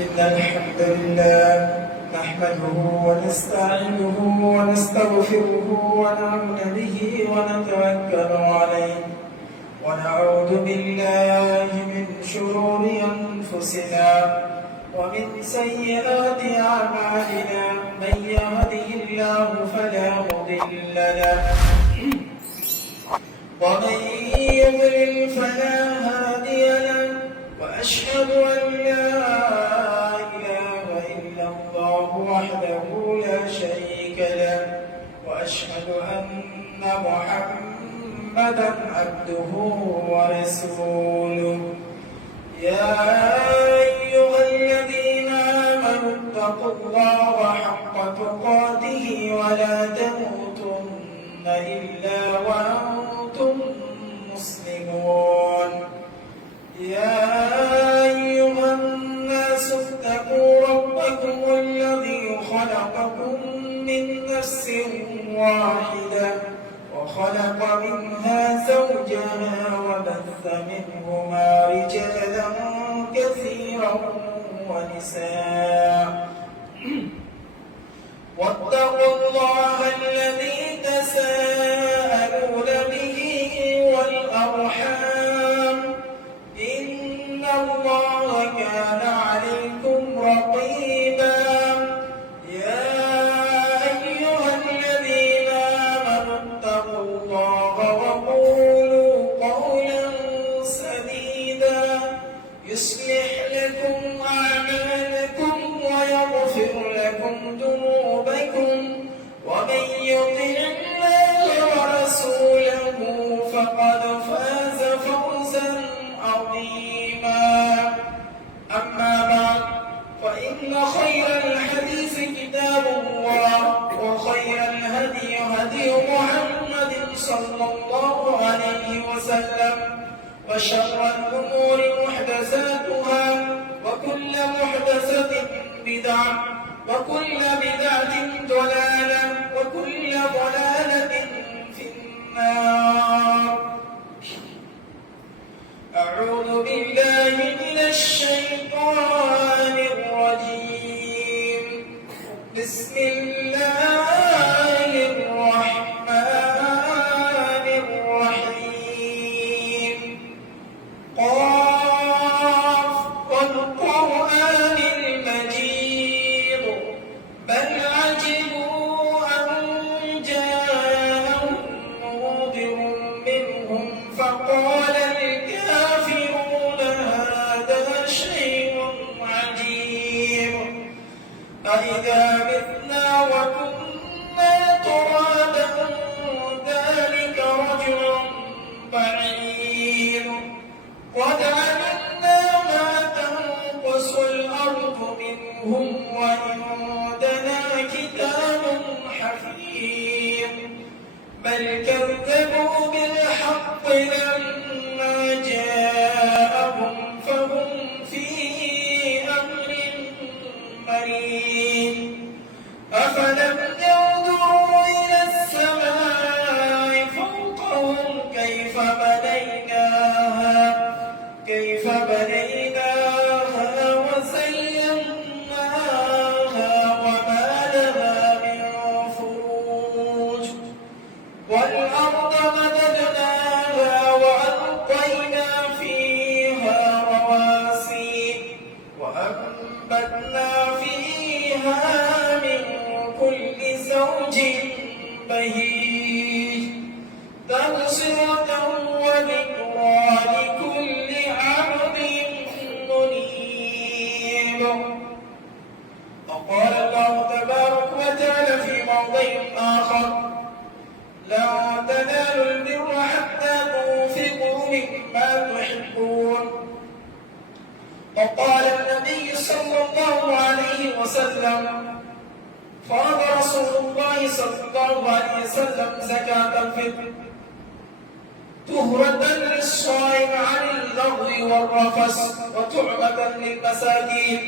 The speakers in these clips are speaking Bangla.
إن الحمد لله نحمده ونستعينه ونستغفره ونؤمن به ونتوكل عليه ونعوذ بالله من شرور أنفسنا ومن سيئات أعمالنا من يهده الله فلا مضل له ومن يضلل فلا هادي له وأشهد أن لا إله إلا الله وحده لا شريك له وأشهد أن محمدا عبده ورسوله يا أيها الذين آمنوا اتقوا الله حق تقاته ولا تموتن إلا وأنتم مسلمون يا أيها الناس اتقوا ربكم الذي خلقكم من نفس واحدة وخلق منها زوجها وبث منهما رجالا كثيرا ونساء واتقوا الله الذي تساءلون به والأرحام إن الله كان عليكم رقيبا يا أيها الذين آمنوا اتقوا الله وقولوا قولا سديدا يصلح لكم أعمالكم ويغفر لكم ذنوبكم ومن يطع الله ورسوله فقد فاز فوزا عظيما أما بعد فإن خير الحديث كتاب الله وخير الهدي هدي محمد صلى الله عليه وسلم وشر الأمور محدثاتها وكل محدثة بدعة وكل بدعة ضلالة وكل ضلالة في النار أعوذ بالله من الشيطان الرجيم بسم الله الرحمن الرحيم قاف والقرآن المجيد بل عجبوا أن جاءهم منذر منهم فقال الكافرون هذا شيء عجيب أإذا متنا وكنا ترابا ذلك رجل بعيد قد علمنا ما تنقص الأرض منهم وعندنا كتاب حفيظ بل كذبوا بالحق لما جاءهم فهم في أمر مريض أفلم ينظروا إلى السماء فوقهم كيف بنيناها وزيناها وما لها من فروج والأرض مددناها وألقينا فيها رواسي وأنبتنا فيها من كل زوج بهيج تبصرة وذكرى لكل عبد منيب وقال الله تبارك وتعالى في موضع آخر لا تنالوا البر حتى تنفقوا مما تحبون وقال النبي صلى الله عليه وسلم فرض رسول الله صلى الله عليه وسلم زكاة الفطر طهرة للصائم عن اللغو والرفث وتعمة للمساكين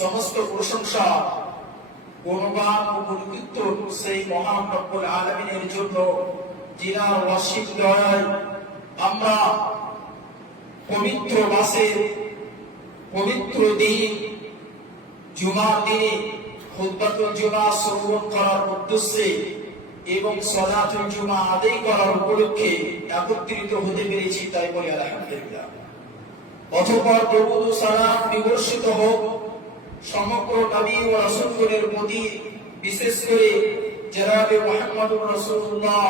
সমস্ত প্রশংসা গুণগান ও গুণকীর্ত সেই মহান রব্বুল আলামিনের জন্য যিনার অসীম দয়ায় আমরা পবিত্র মাসে পবিত্র দিন জুমার দিনে খুতবাতুল জুমা শ্রবণ করার উদ্দেশ্যে এবং সালাতুল জুমা আদায় করার উপলক্ষে একত্রিত হতে পেরেছি, তাই বলি আলহামদুলিল্লাহ। অতঃপর দরুদ ও সালাম বিবর্ষিত হোক সমগ্র নবী ও রাসূলগণের প্রতি, বিশেষ করে জনাবে মুহাম্মদুর রাসূলুল্লাহ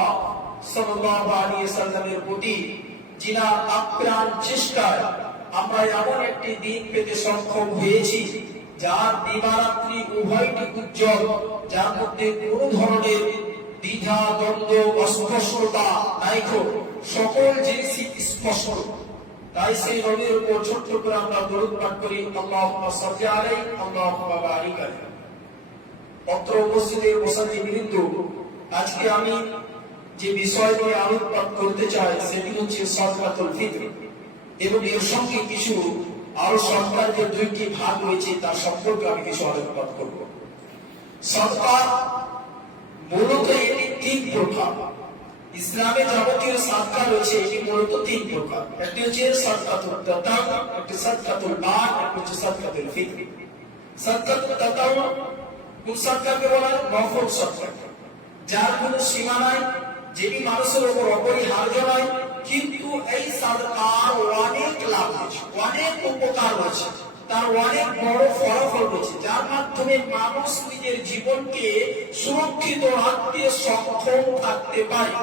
সাল্লাল্লাহু আলাইহি সাল্লামের প্রতি, যিনার আপ্রাণ চেষ্টায় আমরা এমন একটি দিন পেতে সক্ষম হয়েছি যার দিবারাত্রি উভয়টি উজ্জ্বল, যার মধ্যে কোন ধরনের দ্বিধা দ্বন্দ্ব অস্পষ্টতা নাই, সকল জিনিসই স্পষ্ট। তাই সেই নবীর উপর ছোট্ট করে আমরা দরুদ পাঠ করি, আল্লাহুম্মা সাল্লি আলাইহি আল্লাহুম্মা বারিক আলাইহি। অত্র উপস্থিতের মুসাল্লিবৃন্দ, আজকে আমি যে বিষয় নিয়ে আলোকপাত করতে চাই সেটি হচ্ছে সাদকাতুল ফিতর, এবং এর সঙ্গে কিছু আরো সরকার যে দুইটি ভাগ রয়েছে তার সম্পর্কে আমি কিছু আলোকপাত করব। সাদকা মূলত এটি তিন প্রকার। ইসলামে যাবতীয় সাদকা রয়েছে এটি মূলত তিন প্রকার। একটি হচ্ছে সাদকাতুল তাতাউ, একটি সাদকাতুল মাল, একটি হচ্ছে সাদকাতুল ফিতর। সাদকাতুল তাতাউ কোন সাদকাকে বলা হয়? নফল সাদকা, যার কোনো সীমা নাই, যেটি মানুষের উপর অপরিহার্য নয়, কিন্তু এই সাদকার অনেক লাভ আছে, অনেক উপকার আছে, তার অনেক বড় ফলাফল রয়েছে, যার মাধ্যমে মানুষ নিজের জীবনকে সুরক্ষিত রাখতে সক্ষম থাকতে পারে,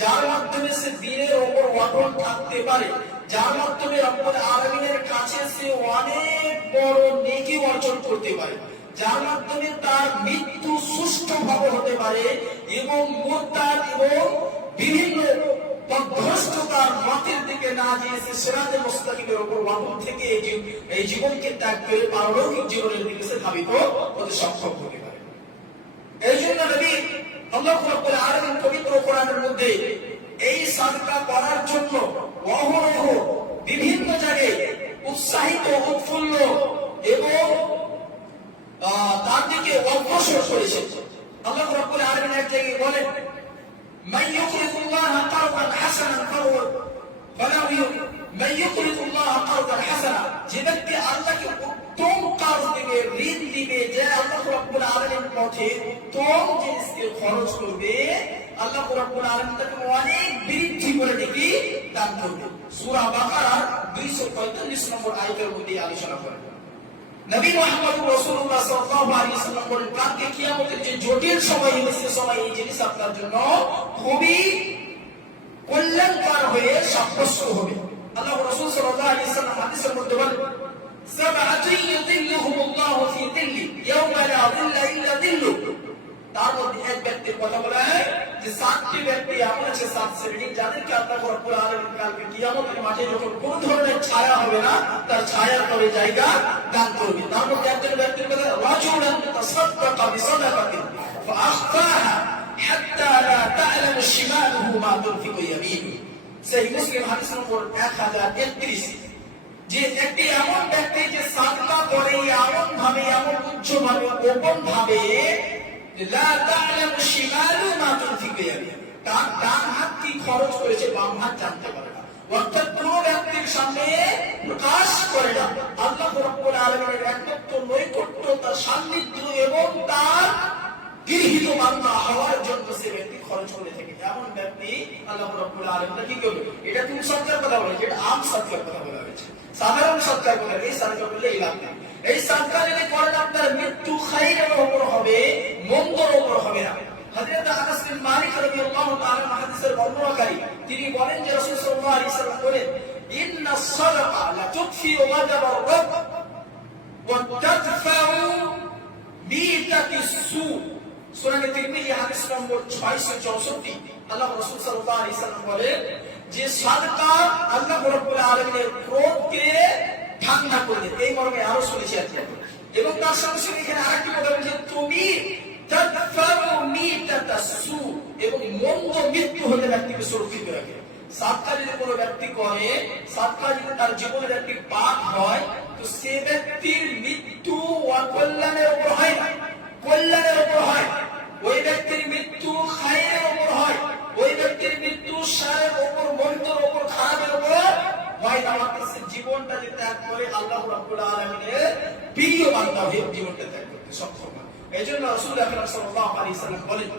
যার মাধ্যমে সে দিনের ওপর অটল থাকতে পারে, যার মাধ্যমে রব্বুল আলামিনের কাছে সে অনেক বড় নেকি অর্জন করতে পারে, যার মাধ্যমে তার মৃত্যু সুষ্ঠুভাবে হতে পারে এবং মুরতাদ এবং বিভিন্ন পথভ্রষ্টতার পথের দিকে না গিয়ে সে সিরাতে মুস্তাকিমের উপর ওয়াহন থেকে এই জীবনকে ত্যাগ করে পারলৌকিক জীবনের দিকে সে ধাবিত হতে সক্ষম হতে পারে। এই জন্য নবী আল্লাহু রাব্বুল আলামিন পবিত্র কোরআনের মধ্যে এই সাদকা করার জন্য অহরহ বিভিন্ন জায়গায় উৎসাহিত, উৎফুল্ল এবং তার দিকে অগ্রসর করেছে। আল্লাহ রাব্বুল আলামিন এক জায়গায় বলেন, মান ইউকরিদুল্লাহ কারদান হাসানান মান ইউকরিদুল্লাহ কারদান হাসানা, যে ব্যক্তি আল্লাহকে উত্তম কাজ দিবে, ঋণ দিবে, যে আল্লাহ রাব্বুল আলামিনের পথে উত্তম জিনিসকে খরচ করবে, আল্লাহ রাব্বুল আলামিন তাকে অনেক বৃদ্ধি করে নেকি দান করবে। সূরা বাকারার 245 নম্বর আয়াতের মধ্যে আলোচনা করেন। নবী মুহাম্মদ রাসূলুল্লাহ সাল্লাল্লাহু আলাইহি ওয়াসাল্লাম বলেন, কালকে কিয়ামতের যে জটিল সময় হবে সে সময় এই জিনিস আপনার জন্য খুবই কল্যাণকর হয়ে সাব্যস্ত হবে। আল্লাহ রাসূল সাল্লাল্লাহু আলাইহি ওয়াসাল্লাম হাদিসের মধ্যে বলেন, সাবআতুন ইউযিল্লুহুমুল্লাহু ফি যিল্লি ইয়াওমা লা যিল্লা ইল্লা যিল্লু। তার মধ্যে এক ব্যক্তির কথা বলা হয় যে সাতটি ব্যক্তি এমন আছে, সাত শ্রেণী, যাদেরকে আল্লাহ রাব্বুল আলামিন কালকে কিয়ামতের মাঠে যখন কোন ধরনের ছায়া হবে না তার ছায়ার তলে জায়গা দান করবে। তার মধ্যে একজন ব্যক্তির কথা, রাজুলান তাসাদদাকা বিসাদাকাতিন ফাআখফাহা হাত্তা লা তা'লামু শিমালুহু মা তুনফিকু ইয়ামিনুহু। সহিহ মুসলিম হাদিস নম্বর 1031। যে একটি এমন ব্যক্তি যে সাদকা করে এমন ভাবে, এমন উচ্চভাবে, গোপন ভাবে, লা তা'লামু শিমালুহু মা তুনফিকু ইয়ামিনুহু, তার ডান হাত কি খরচ করেছে বাম হাত জানতে পারে না, অর্থাৎ কোন ব্যক্তির সামনে প্রকাশ করে না। আল্লাহ রাব্বুল আলামিনের একমাত্র নৈকট্য, তার সান্নিধ্য এবং তার গৃহীত বান্দা হওয়ার জন্য সে ব্যক্তি খরচ করে থাকে। এমন ব্যক্তি আল্লাহ রাব্বুল আলামিন কি করবে? এটা তুমি সদকার কথা বলেছে, এটা আম সদকার কথা বলা হয়েছে, সাধারণ সদকার কথা। এই সদকা করলে এই লাভ নেই। এই সদকা যদি করেন আপনার মৃত্যু খায়রের উপর হবে, মন্দর উপর হবে না। হযরত আনাস বিন মালিক রাদিয়াল্লাহু তাআলা হাদিসের বর্ণনাকারী, তিনি বলেন যে রাসূল সাল্লাল্লাহু আলাইহি ওয়াসাল্লাম বলেন, ইন্নাস সাদাকা লা তুতফিউ গাদাবার রাbb ওয়া তাদফাউ বিতাকিস সু। সূরা তিরমিজি হাদিস নম্বর 664। আল্লাহ রাসূল সাল্লাল্লাহু আলাইহি ওয়াসাল্লাম বলেন যে সাদকা আল্লাহ রাব্বুল আলামিনের ক্রোধকে ঠান্ডা করে দেয়। এই মর্মে আরো শুনেছি আজকে। এবং তার সঙ্গে সঙ্গে এখানে আরেকটি কথা বলেছে, তুমি এবং মন্দ মৃত্যু হলে ব্যক্তিকে সুরক্ষিত রাখে। সাদকা যদি কোনো ব্যক্তি করে, সাদকা যদি তার জীবনের একটি পাপ হয়, তো সে ব্যক্তির মৃত্যু অকল্যাণের উপর হয় না, কল্যাণের উপর হয়। ওই ব্যক্তির মৃত্যু খায়ের উপর হয়, ওই ব্যক্তির মৃত্যু সারের উপর, মন্দের উপর, খারাপের উপর হয় না। জীবনটা যে ত্যাগ করে আল্লাহ রাব্বুল প্রিয় বান্দা হয়ে জীবনটা ত্যাগ করতে সক্ষম হয়। এই জন্য রাসূল আকরাম সাল্লাল্লাহু আলাইহি ওয়াসাল্লাম বলেন,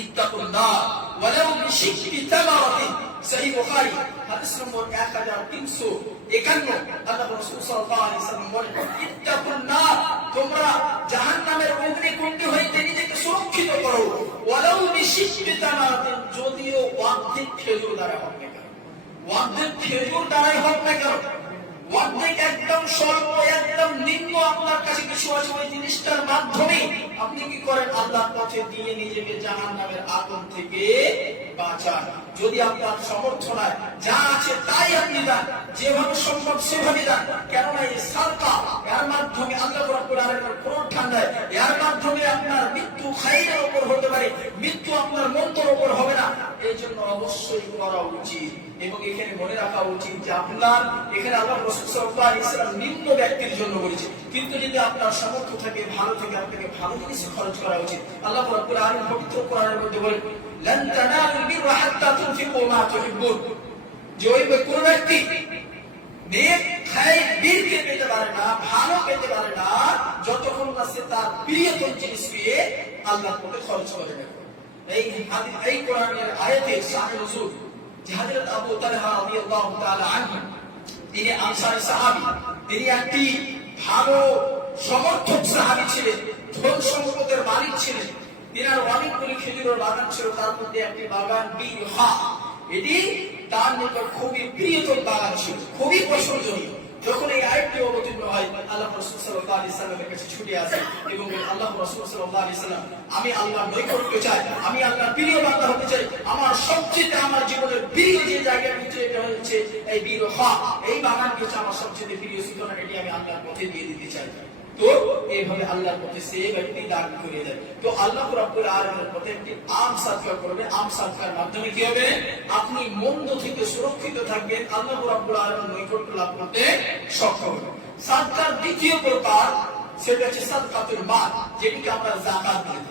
ইত্তাকুন নার ওয়ালাউ বিশিক্কি তামারাতিন। সহিহ বুখারী হাদিস নম্বর 1351। আল্লাহ রাসূল সাল্লাল্লাহু আলাইহি ওয়াসাল্লাম বলেন, ইত্তাকুন নার, তোমরা জাহান্নামের অগ্নিকুণ্ডে হইতে নিজেকে সুরক্ষিত করো, ওয়ালাউ বিশিক্কি তামারাতিন, যদিও অর্ধেক খেজুর দ্বারা হোক না কেন, অর্ধেক খেজুর দ্বারাই হোক না কেন, অর্ধেক একদম স্বল্প একদম নিম্ন আপনার কাছে কিছু আছে, ওই জিনিসটার মাধ্যমে আপনি কি করেন, আল্লাহর পথে দিয়ে নিজেকে জাহান্নামের আগুন থেকে বাঁচান। যদি আপনার সমর্থ নাই, যা আছে তাই আপনি দেন, যেভাবে সম্ভব সেভাবে দেন। কেননা এই সাদকা, এর মাধ্যমে আল্লাহ রাব্বুল আলামিনের ক্রোধ ঠান্ডায়, এর মাধ্যমে আপনার মৃত্যু খাইরের উপর হতে পারে, মৃত্যু আপনার মন্ত্রের উপর হবে না। এই জন্য অবশ্যই করা উচিত। এবং এখানে মনে রাখা উচিত যে আপনার এখানে আল্লাহ রাসূল সাল্লাল্লাহু আলাইহি ওয়াসাল্লাম নিম্ন ব্যক্তির জন্য বলেছে, কিন্তু যদি আপনার সামর্থ্য থাকে, ভালো থেকে আপনাকে ভালো জিনিসে খরচ করা উচিত। আল্লাহ রাব্বুল আলামিন পবিত্র কোরআনের মধ্যে বলেন, লান তানালুল বিররা হাত্তা তুনফিকু মা তুহিব্বুন। যে ওই কোন ব্যক্তি নেক খায় বীরকে পেতে পারে না, ভালো পেতে পারে না, যতক্ষণ না সে তার প্রিয়তম জিনিসকে আল্লাহর পথে খরচ করে না। এই কোরআনের আয়াতে শানে নজুল যে হযরত আবু তালহা রাদিয়াল্লাহু তাআলা আনহু, তিনি আনসারী সাহাবী, তিনি একটি ভালো সমর্থক সাহাবী ছিলেন, ধন সম্পদের মালিক ছিলেন। তিনার অনেকগুলি খেজুরের বাগান ছিল, তার মধ্যে একটি বাগান বিরহা, এটি তার নিকট খুবই প্রিয়তম বাগান ছিল, খুবই প্রশংসনীয়। যখন এই আয়াতটি অবতীর্ণ হয়, আল্লাহ রাসূল সাল্লাল্লাহু আলাইহি সাল্লামের কাছে ছুটে আসে এবং আল্লাহ রাসূল সাল্লাল্লাহু আলাইহি সাল্লাম, আমি আল্লাহর নৈকট্য চাই, আমি আল্লাহর প্রিয় বান্দা হতে চাই, আমার সবচেয়ে আমার জীবনের প্রিয় যে জায়গাটা হচ্ছে এই বিরহা, এই বাগানটি হচ্ছে আমার সবচেয়ে প্রিয়, সুতরাং এটি আমি আল্লাহর পথে দিয়ে দিতে চাই। তো এইভাবে আল্লাহর পথে সে ব্যক্তি দান করে দেয়। তো আল্লাহ রাব্বুল আলামিনের পথে একটি আম সাদকা করবে, আম সাদকার মাধ্যমে কি হবে, আপনি মন্দ থেকে সুরক্ষিত থাকবেন, আল্লাহ রাব্বুল আলামিনের নৈকট্য লাভ করতে সক্ষম হবেন। সাদকার দ্বিতীয় প্রকার সেটা হচ্ছে সাদকাতুল মাল, যেটিকে আমরা যাকাত বলি।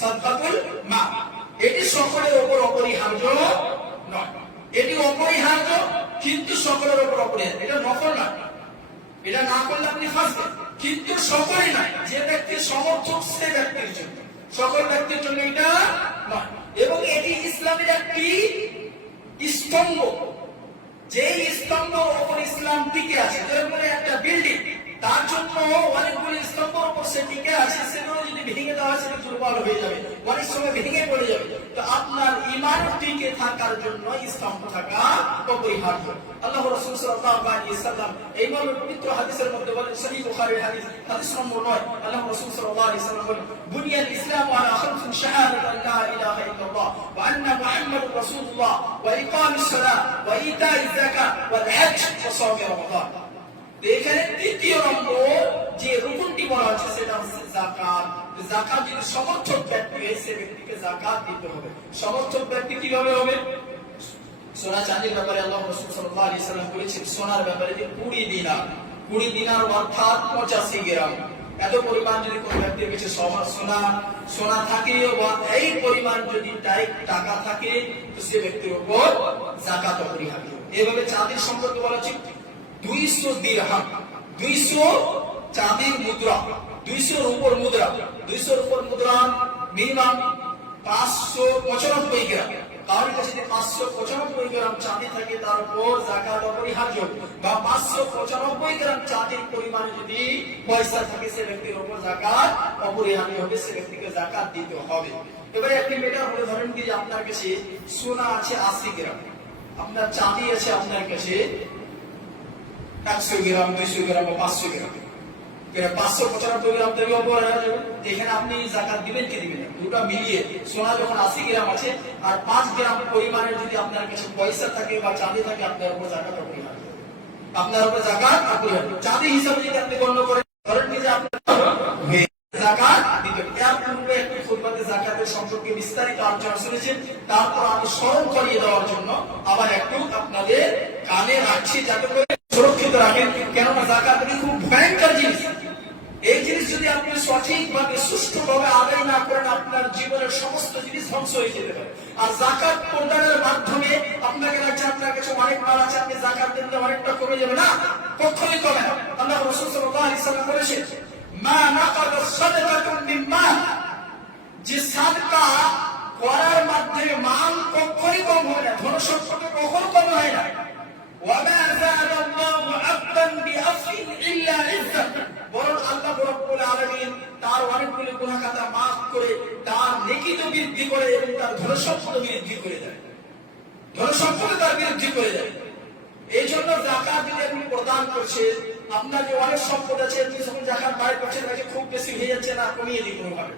সাদকাতুল মাল এটি সকলের উপর অপরিহার্য নয়, এটি অপরিহার্য কিন্তু সকলের উপর অপরিহার্য, এটা নফল নয়, এটা না করলে আপনি ফাঁসবেন, কিন্তু সকলেই নয়, যে ব্যক্তির সমর্থক সে ব্যক্তির জন্য, সকল ব্যক্তির জন্য এটা নয়। এবং এটি ইসলামের একটি স্তম্ভ, যে স্তম্ভের উপর ইসলাম টিকে আছে, যেমন একটা বিল্ডিং, তার জন্য অনেকগুলি স্তম্ভের উপর সে টিকে আছে, সেগুলো যদি ভেঙে দেওয়া হয় সেটা দুর্বল হয়ে যাবে, অনেক সময় ভেঙে পড়ে যাবে। তো আপনার ঈমান টিকে থাকার জন্য স্তম্ভ থাকা অপরিহার্য। আল্লাহ রাসূল সাল্লাল্লাহু আলাইহি ওয়াসাল্লাম এই মর্মে পবিত্র হাদিসের মধ্যে বলেন, সহিহ বুখারীর হাদিস, হাদিস নম্বর 9, আল্লাহ রাসূল সাল্লাল্লাহু আলাইহি ওয়াসাল্লাম বলেন, বুনিয়াল ইসলামু আলা খামসিন শাহাদাতু আন লা ইলাহা ইল্লাল্লাহ ওয়া আন্না মুহাম্মাদুর রাসূলুল্লাহ ওয়া ইকামিস সালাত ওয়া ইতাইজ যাকাত ওয়াল হজ্জ ওয়া সাওম রমাদান। এখানে তৃতীয় নম্বর যে রুকুনটি বলা হচ্ছে সেটা হচ্ছে যাকাত। যাকাত যদি সমর্থক ব্যক্তি হয়, সে ব্যক্তিকে যাকাত দিতে হবে। সমর্থক ব্যক্তি কিভাবে হবে? সোনা চাঁদির ব্যাপারে আল্লাহ রাসূল সাল্লাল্লাহু আলাইহি ওয়াসাল্লাম বলেছেন, সোনার ব্যাপারে যে 20 দিনার, 20 দিনার অর্থাৎ 85 গ্রাম, এত পরিমাণ যদি কোনো ব্যক্তির কাছে সোনা থাকে বা এই পরিমাণ যদি টাকা থাকে, তো সে ব্যক্তির উপর যাকাত অপরিহার্য। এভাবে চাঁদির সম্পর্কে বলা হচ্ছে 200 দিরহাম, 200 চাঁদির মুদ্রা, 200 রূপোর মুদ্রা, 200 রূপোর মুদ্রা মিনিমাম 595 গ্রাম। কারোর কাছে যদি 595 গ্রাম চাঁদি থাকে, তার উপর যাকাত অপরিহার্য, বা 595 গ্রাম চাঁদির পরিমাণে যদি পয়সা থাকে, সে ব্যক্তির উপর যাকাত অপরিহার্য হবে, সে ব্যক্তিকে যাকাত দিতে হবে। এবারে আপনি মেটার হলে ধরেন কি যে আপনার কাছে সোনা আছে 80 গ্রাম, আপনার চাঁদি আছে আপনার কাছে 100 গ্রাম, 200 গ্রাম বা 500 গ্রাম, 595 গ্রাম থেকে উপর হয়ে যাবে। এখানে আপনি যাকাত দিবেন কি দিবেন না, দুটো মিলিয়ে সোনা যখন 80 গ্রাম আছে আর 5 গ্রাম পরিমাণের যদি আপনার কাছে পয়সা থাকে বা চাঁদি থাকে, আপনার উপর যাকাত অপরিহার্য, আপনার উপর যাকাত অপরিহার্য। চাঁদি হিসাবে যদি আপনি গণ্য করেন, ধরেন যে আপনার যাকাত দিতে হবে। এর পূর্বে একটি খুতবাতে যাকাতের সম্পর্কে বিস্তারিত আলোচনা শুনেছেন, তারপর আমি স্মরণ করিয়ে দেওয়ার জন্য আবার একটু আপনাদের কানে রাখছি, যাতে করে সুরক্ষিত রাখেন। কেননা যাকাত খুব ভয়ঙ্কর জিনিস, এই জিনিস যদি আপনি সঠিকভাবে সুষ্ঠুভাবে আদায় না করেন আপনার জীবনের সমস্ত জিনিস ধ্বংস হয়ে যেতে পারে। আর যাকাত প্রদানের মাধ্যমে আপনাকে লাগছে আপনার কাছে অনেক মাল আছে, আপনি যাকাত দিলে অনেকটা কমে যাবে, না, কখনোই কমে না। আল্লাহ রাসূল সাল্লাল্লাহু আলাইহি ওয়াসাল্লাম বলেছেন, মা নাকাদা সাদাকাতুন মিন মাল, যে সাদকা করার মাধ্যমে মাল কখনোই কম হয় না, ধন সম্পদ কখনো কম হয় না। ওয়ামা যাদাল্লাহু আবদান বিআফইন ইল্লা ইজ্জা, বরং আল্লাহ রাব্বুল আলামিন তার অনেকগুলো গুনাহ খাতা maaf করে তার নেকি তো বৃদ্ধি করে এবং তার ধন সম্পদ বৃদ্ধি করে দেয়, ধন সম্পদ তার বৃদ্ধি করে দেয়। এই জন্য যাকাত দিলে আপনি প্রদান করছেন, আপনার যে অনেক সম্পদ আছে আপনি যখন যাকাত বাইর করছেন নাকি খুব বেশি হয়ে যাচ্ছে না, কমিয়ে দিন কোনোভাবে,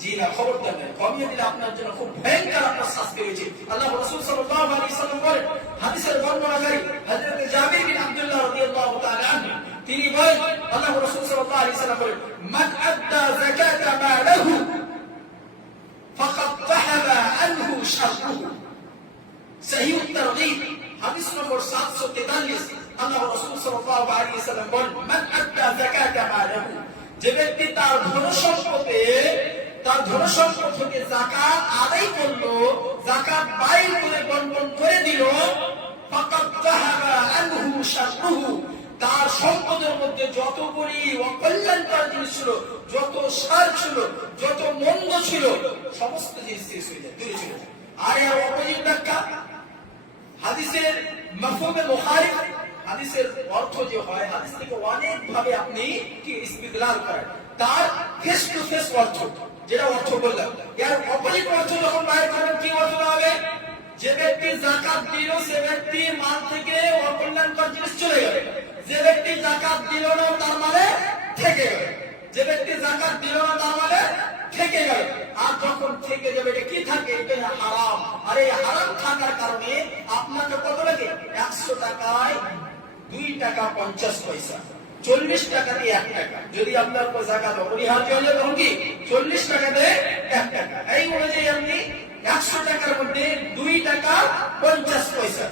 জি না, খবরদার নেই, কমিয়ে দিলে আপনার জন্য খুব ভয়ঙ্কর আপনার শাস্তি রয়েছে। আল্লাহ রাসূল সাল্লাল্লাহু আলাইহি ওয়াসাল্লাম বলেন, হাদিসের বর্ণনাকারী হযরত জাবির বিন আব্দুল্লাহ রাদিয়াল্লাহু তাআলা আনহু তিনি বলেন, আল্লাহ রাসূল সাল্লাল্লাহু আলাইহি ওয়াসাল্লাম বলেন, মান আদ্দা যাকাতা মালাহু ফাকাদ যাহাবা আনহু শাররুহু। সহিহ তারগীব হাদিস নম্বর 743, আল্লাহ রাসূল সাল্লাল্লাহু আলাইহি ওয়াসাল্লাম বলেন, মান আদ্দা যাকাতা মালাহু, যে ব্যক্তি তার ধন সম্পদ থেকে যাকাত আদায় করলো, যাকাত বাইর করে বন্টন করে দিল, ফাকাদ যাহাবা আনহু শাররুহু, তার সম্পদের মধ্যে যতগুলি অকল্যাণকর জিনিস ছিল, যত সার ছিল, যত মন্দ ছিল, সমস্ত জিনিস শেষ হয়ে যায়, দূরে চলে যায়। আর এর অপোজিট ব্যাখ্যা হাদিসের মাফহুমে মুখালিফ, হাদিসের অর্থ যে হয় হাদিস থেকে অনেক ভাবে আপনি কি ইস্তিদলাল করেন, তার ফেস টু ফেস অর্থ যেটা অর্থ বললাম, এর অপোজিট অর্থ যখন বাইর করেন কি অর্থ হবে, যে ব্যক্তি যাকাত দিল সে ব্যক্তি মাল থেকে অকল্যাণকর জিনিস চলে গেল, যে ব্যক্তি যাকাত দিল না তার মানে থেকে গেল, যে ব্যক্তি যাকাত দিল না তার মানে থেকে গেল। আর যখন থেকে যাবে এটা কি থাকে, এটা হারাম। আর এই হারাম থাকার কারণে আপনাকে কত লাগে, 100 টাকায় 2 টাকা 50 পয়সা, 40 টাকা দিয়ে 1 টাকা। যদি আপনার যাকাত অপরিহার্য হলে তখন কি 40 টাকা দিয়ে 1 টাকা, এই অনুযায়ী আপনি 100 টাকার মধ্যে 2 টাকা 50 পয়সা,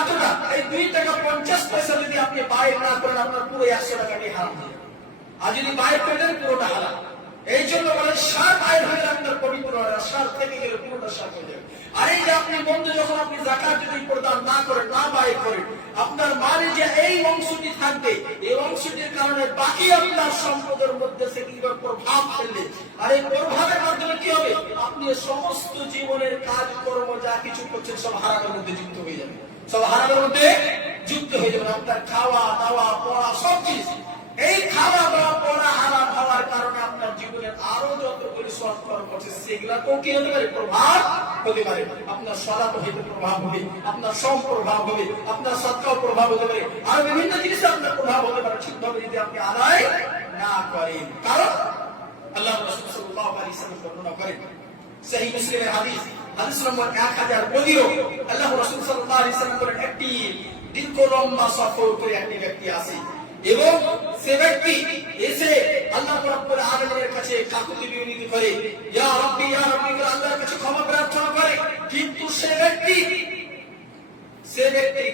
এতটা, এই 2 টাকা 50 পয়সা যদি আপনি বাইর না করেন আপনার পুরো 100 টাকাটি হারাম হয়ে যাবে। আর যদি বাইর করে দেন পুরোটা হারাম। এই জন্য বলে সার বাইর হয়ে আপনার পবিত্র হয়, সার থেকে গেলে পুরোটা সার হয়ে যাবে। আর এই যে আপনি বন্ধু যখন আপনি যাকাত যদি প্রদান না করেন, না বাইর করেন, আপনার মানে যে এই অংশটি থাকবে, এই অংশটির কারণে বাকি আপনার সম্পদের মধ্যে সে কিভাবে প্রভাব ফেলবে। আর এই প্রভাবের মাধ্যমে কি হবে, আপনি সমস্ত জীবনের কাজকর্ম যা কিছু করছেন সব হারামের মধ্যে যুক্ত হয়ে যাবে, সব হারামের মধ্যে যুক্ত হয়ে যাবে। আপনার খাওয়া দাওয়া পড়া সব জিনিস, এই খাওয়া দাওয়া পড়া হারাম হওয়ার কারণে আপনার জীবনের আরো যতগুলি সৎকর্ম করছে সেগুলাকেও কি হতে পারে, প্রভাব হতে পারে। আপনার সলাত হইতে প্রভাব হবে, আপনার সম প্রভাব হবে, আপনার সৎকাও প্রভাব হতে পারে, আর বিভিন্ন জিনিসে আপনার প্রভাব হতে পারে ঠিকভাবে যদি আপনি আদায় না করেন। কারণ আল্লাহ রাসূল সাল্লাল্লাহু আলাইহি ওয়াসাল্লাম বর্ণনা করেন, সহিহ মুসলিমের হাদিস, হাদিস নম্বর 1015, আল্লাহ রাসূল সাল্লাল্লাহু আলাইহি ওয়াসাল্লাম বলেন, একটি দীর্ঘ লম্বা সফর করে একটি ব্যক্তি আসে এবং সে ব্যক্তি এসে আল্লাহ রাব্বুল আলামিনের কাছে কাকুতি বিনতি করে, ইয়া রাব্বি ইয়া রাব্বি করে আল্লাহর কাছে ক্ষমা প্রার্থনা করে। কিন্তু সে ব্যক্তি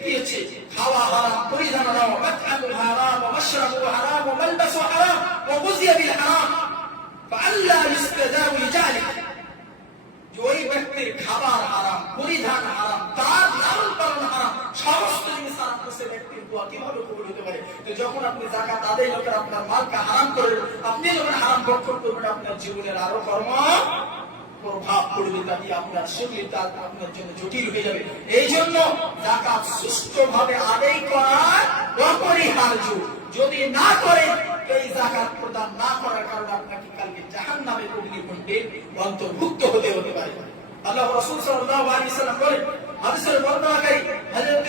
কি হচ্ছে, খাওয়া হারাম, পরিধান হারাম, মাতআমু হারাম, মাশরাবু হারাম, মালবাসু হারাম, ওয়া গুযিয়া বিল হারাম, ফাআল্লা ইস্তিদাউ লিজালিক। ওই ব্যক্তির খাবার হারাম, পরিধান হারাম, তার লালন পালন হারাম, সমস্ত জিনিস হারাম, সে ব্যক্তির দোয়া কিভাবে কবুল হতে পারে? তো যখন আপনি যাকাত আদায় করবেন, আপনার মালকে হারাম করবেন, আপনি যখন হারাম ভক্ষণ করবেন, আপনার জীবনের আরো কর্ম প্রভাব পড়বে, তাতে আপনার শরীর আপনার জন্য জটিল হয়ে যাবে। এই জন্য যাকাত সুষ্ঠুভাবে আদায় করা অপরিহার্য। যদি না করেন, এই যাকাত প্রদান না করার কারণে আপনাকে কালকে জাহান্নামের অগ্নিকুণ্ডে অন্তর্ভুক্ত হতে পারে। আল্লাহ রাসূল সাল্লাল্লাহু আলাইহি ওয়াসাল্লাম বলেন, হাদিসের বর্ণনাকারী হযরত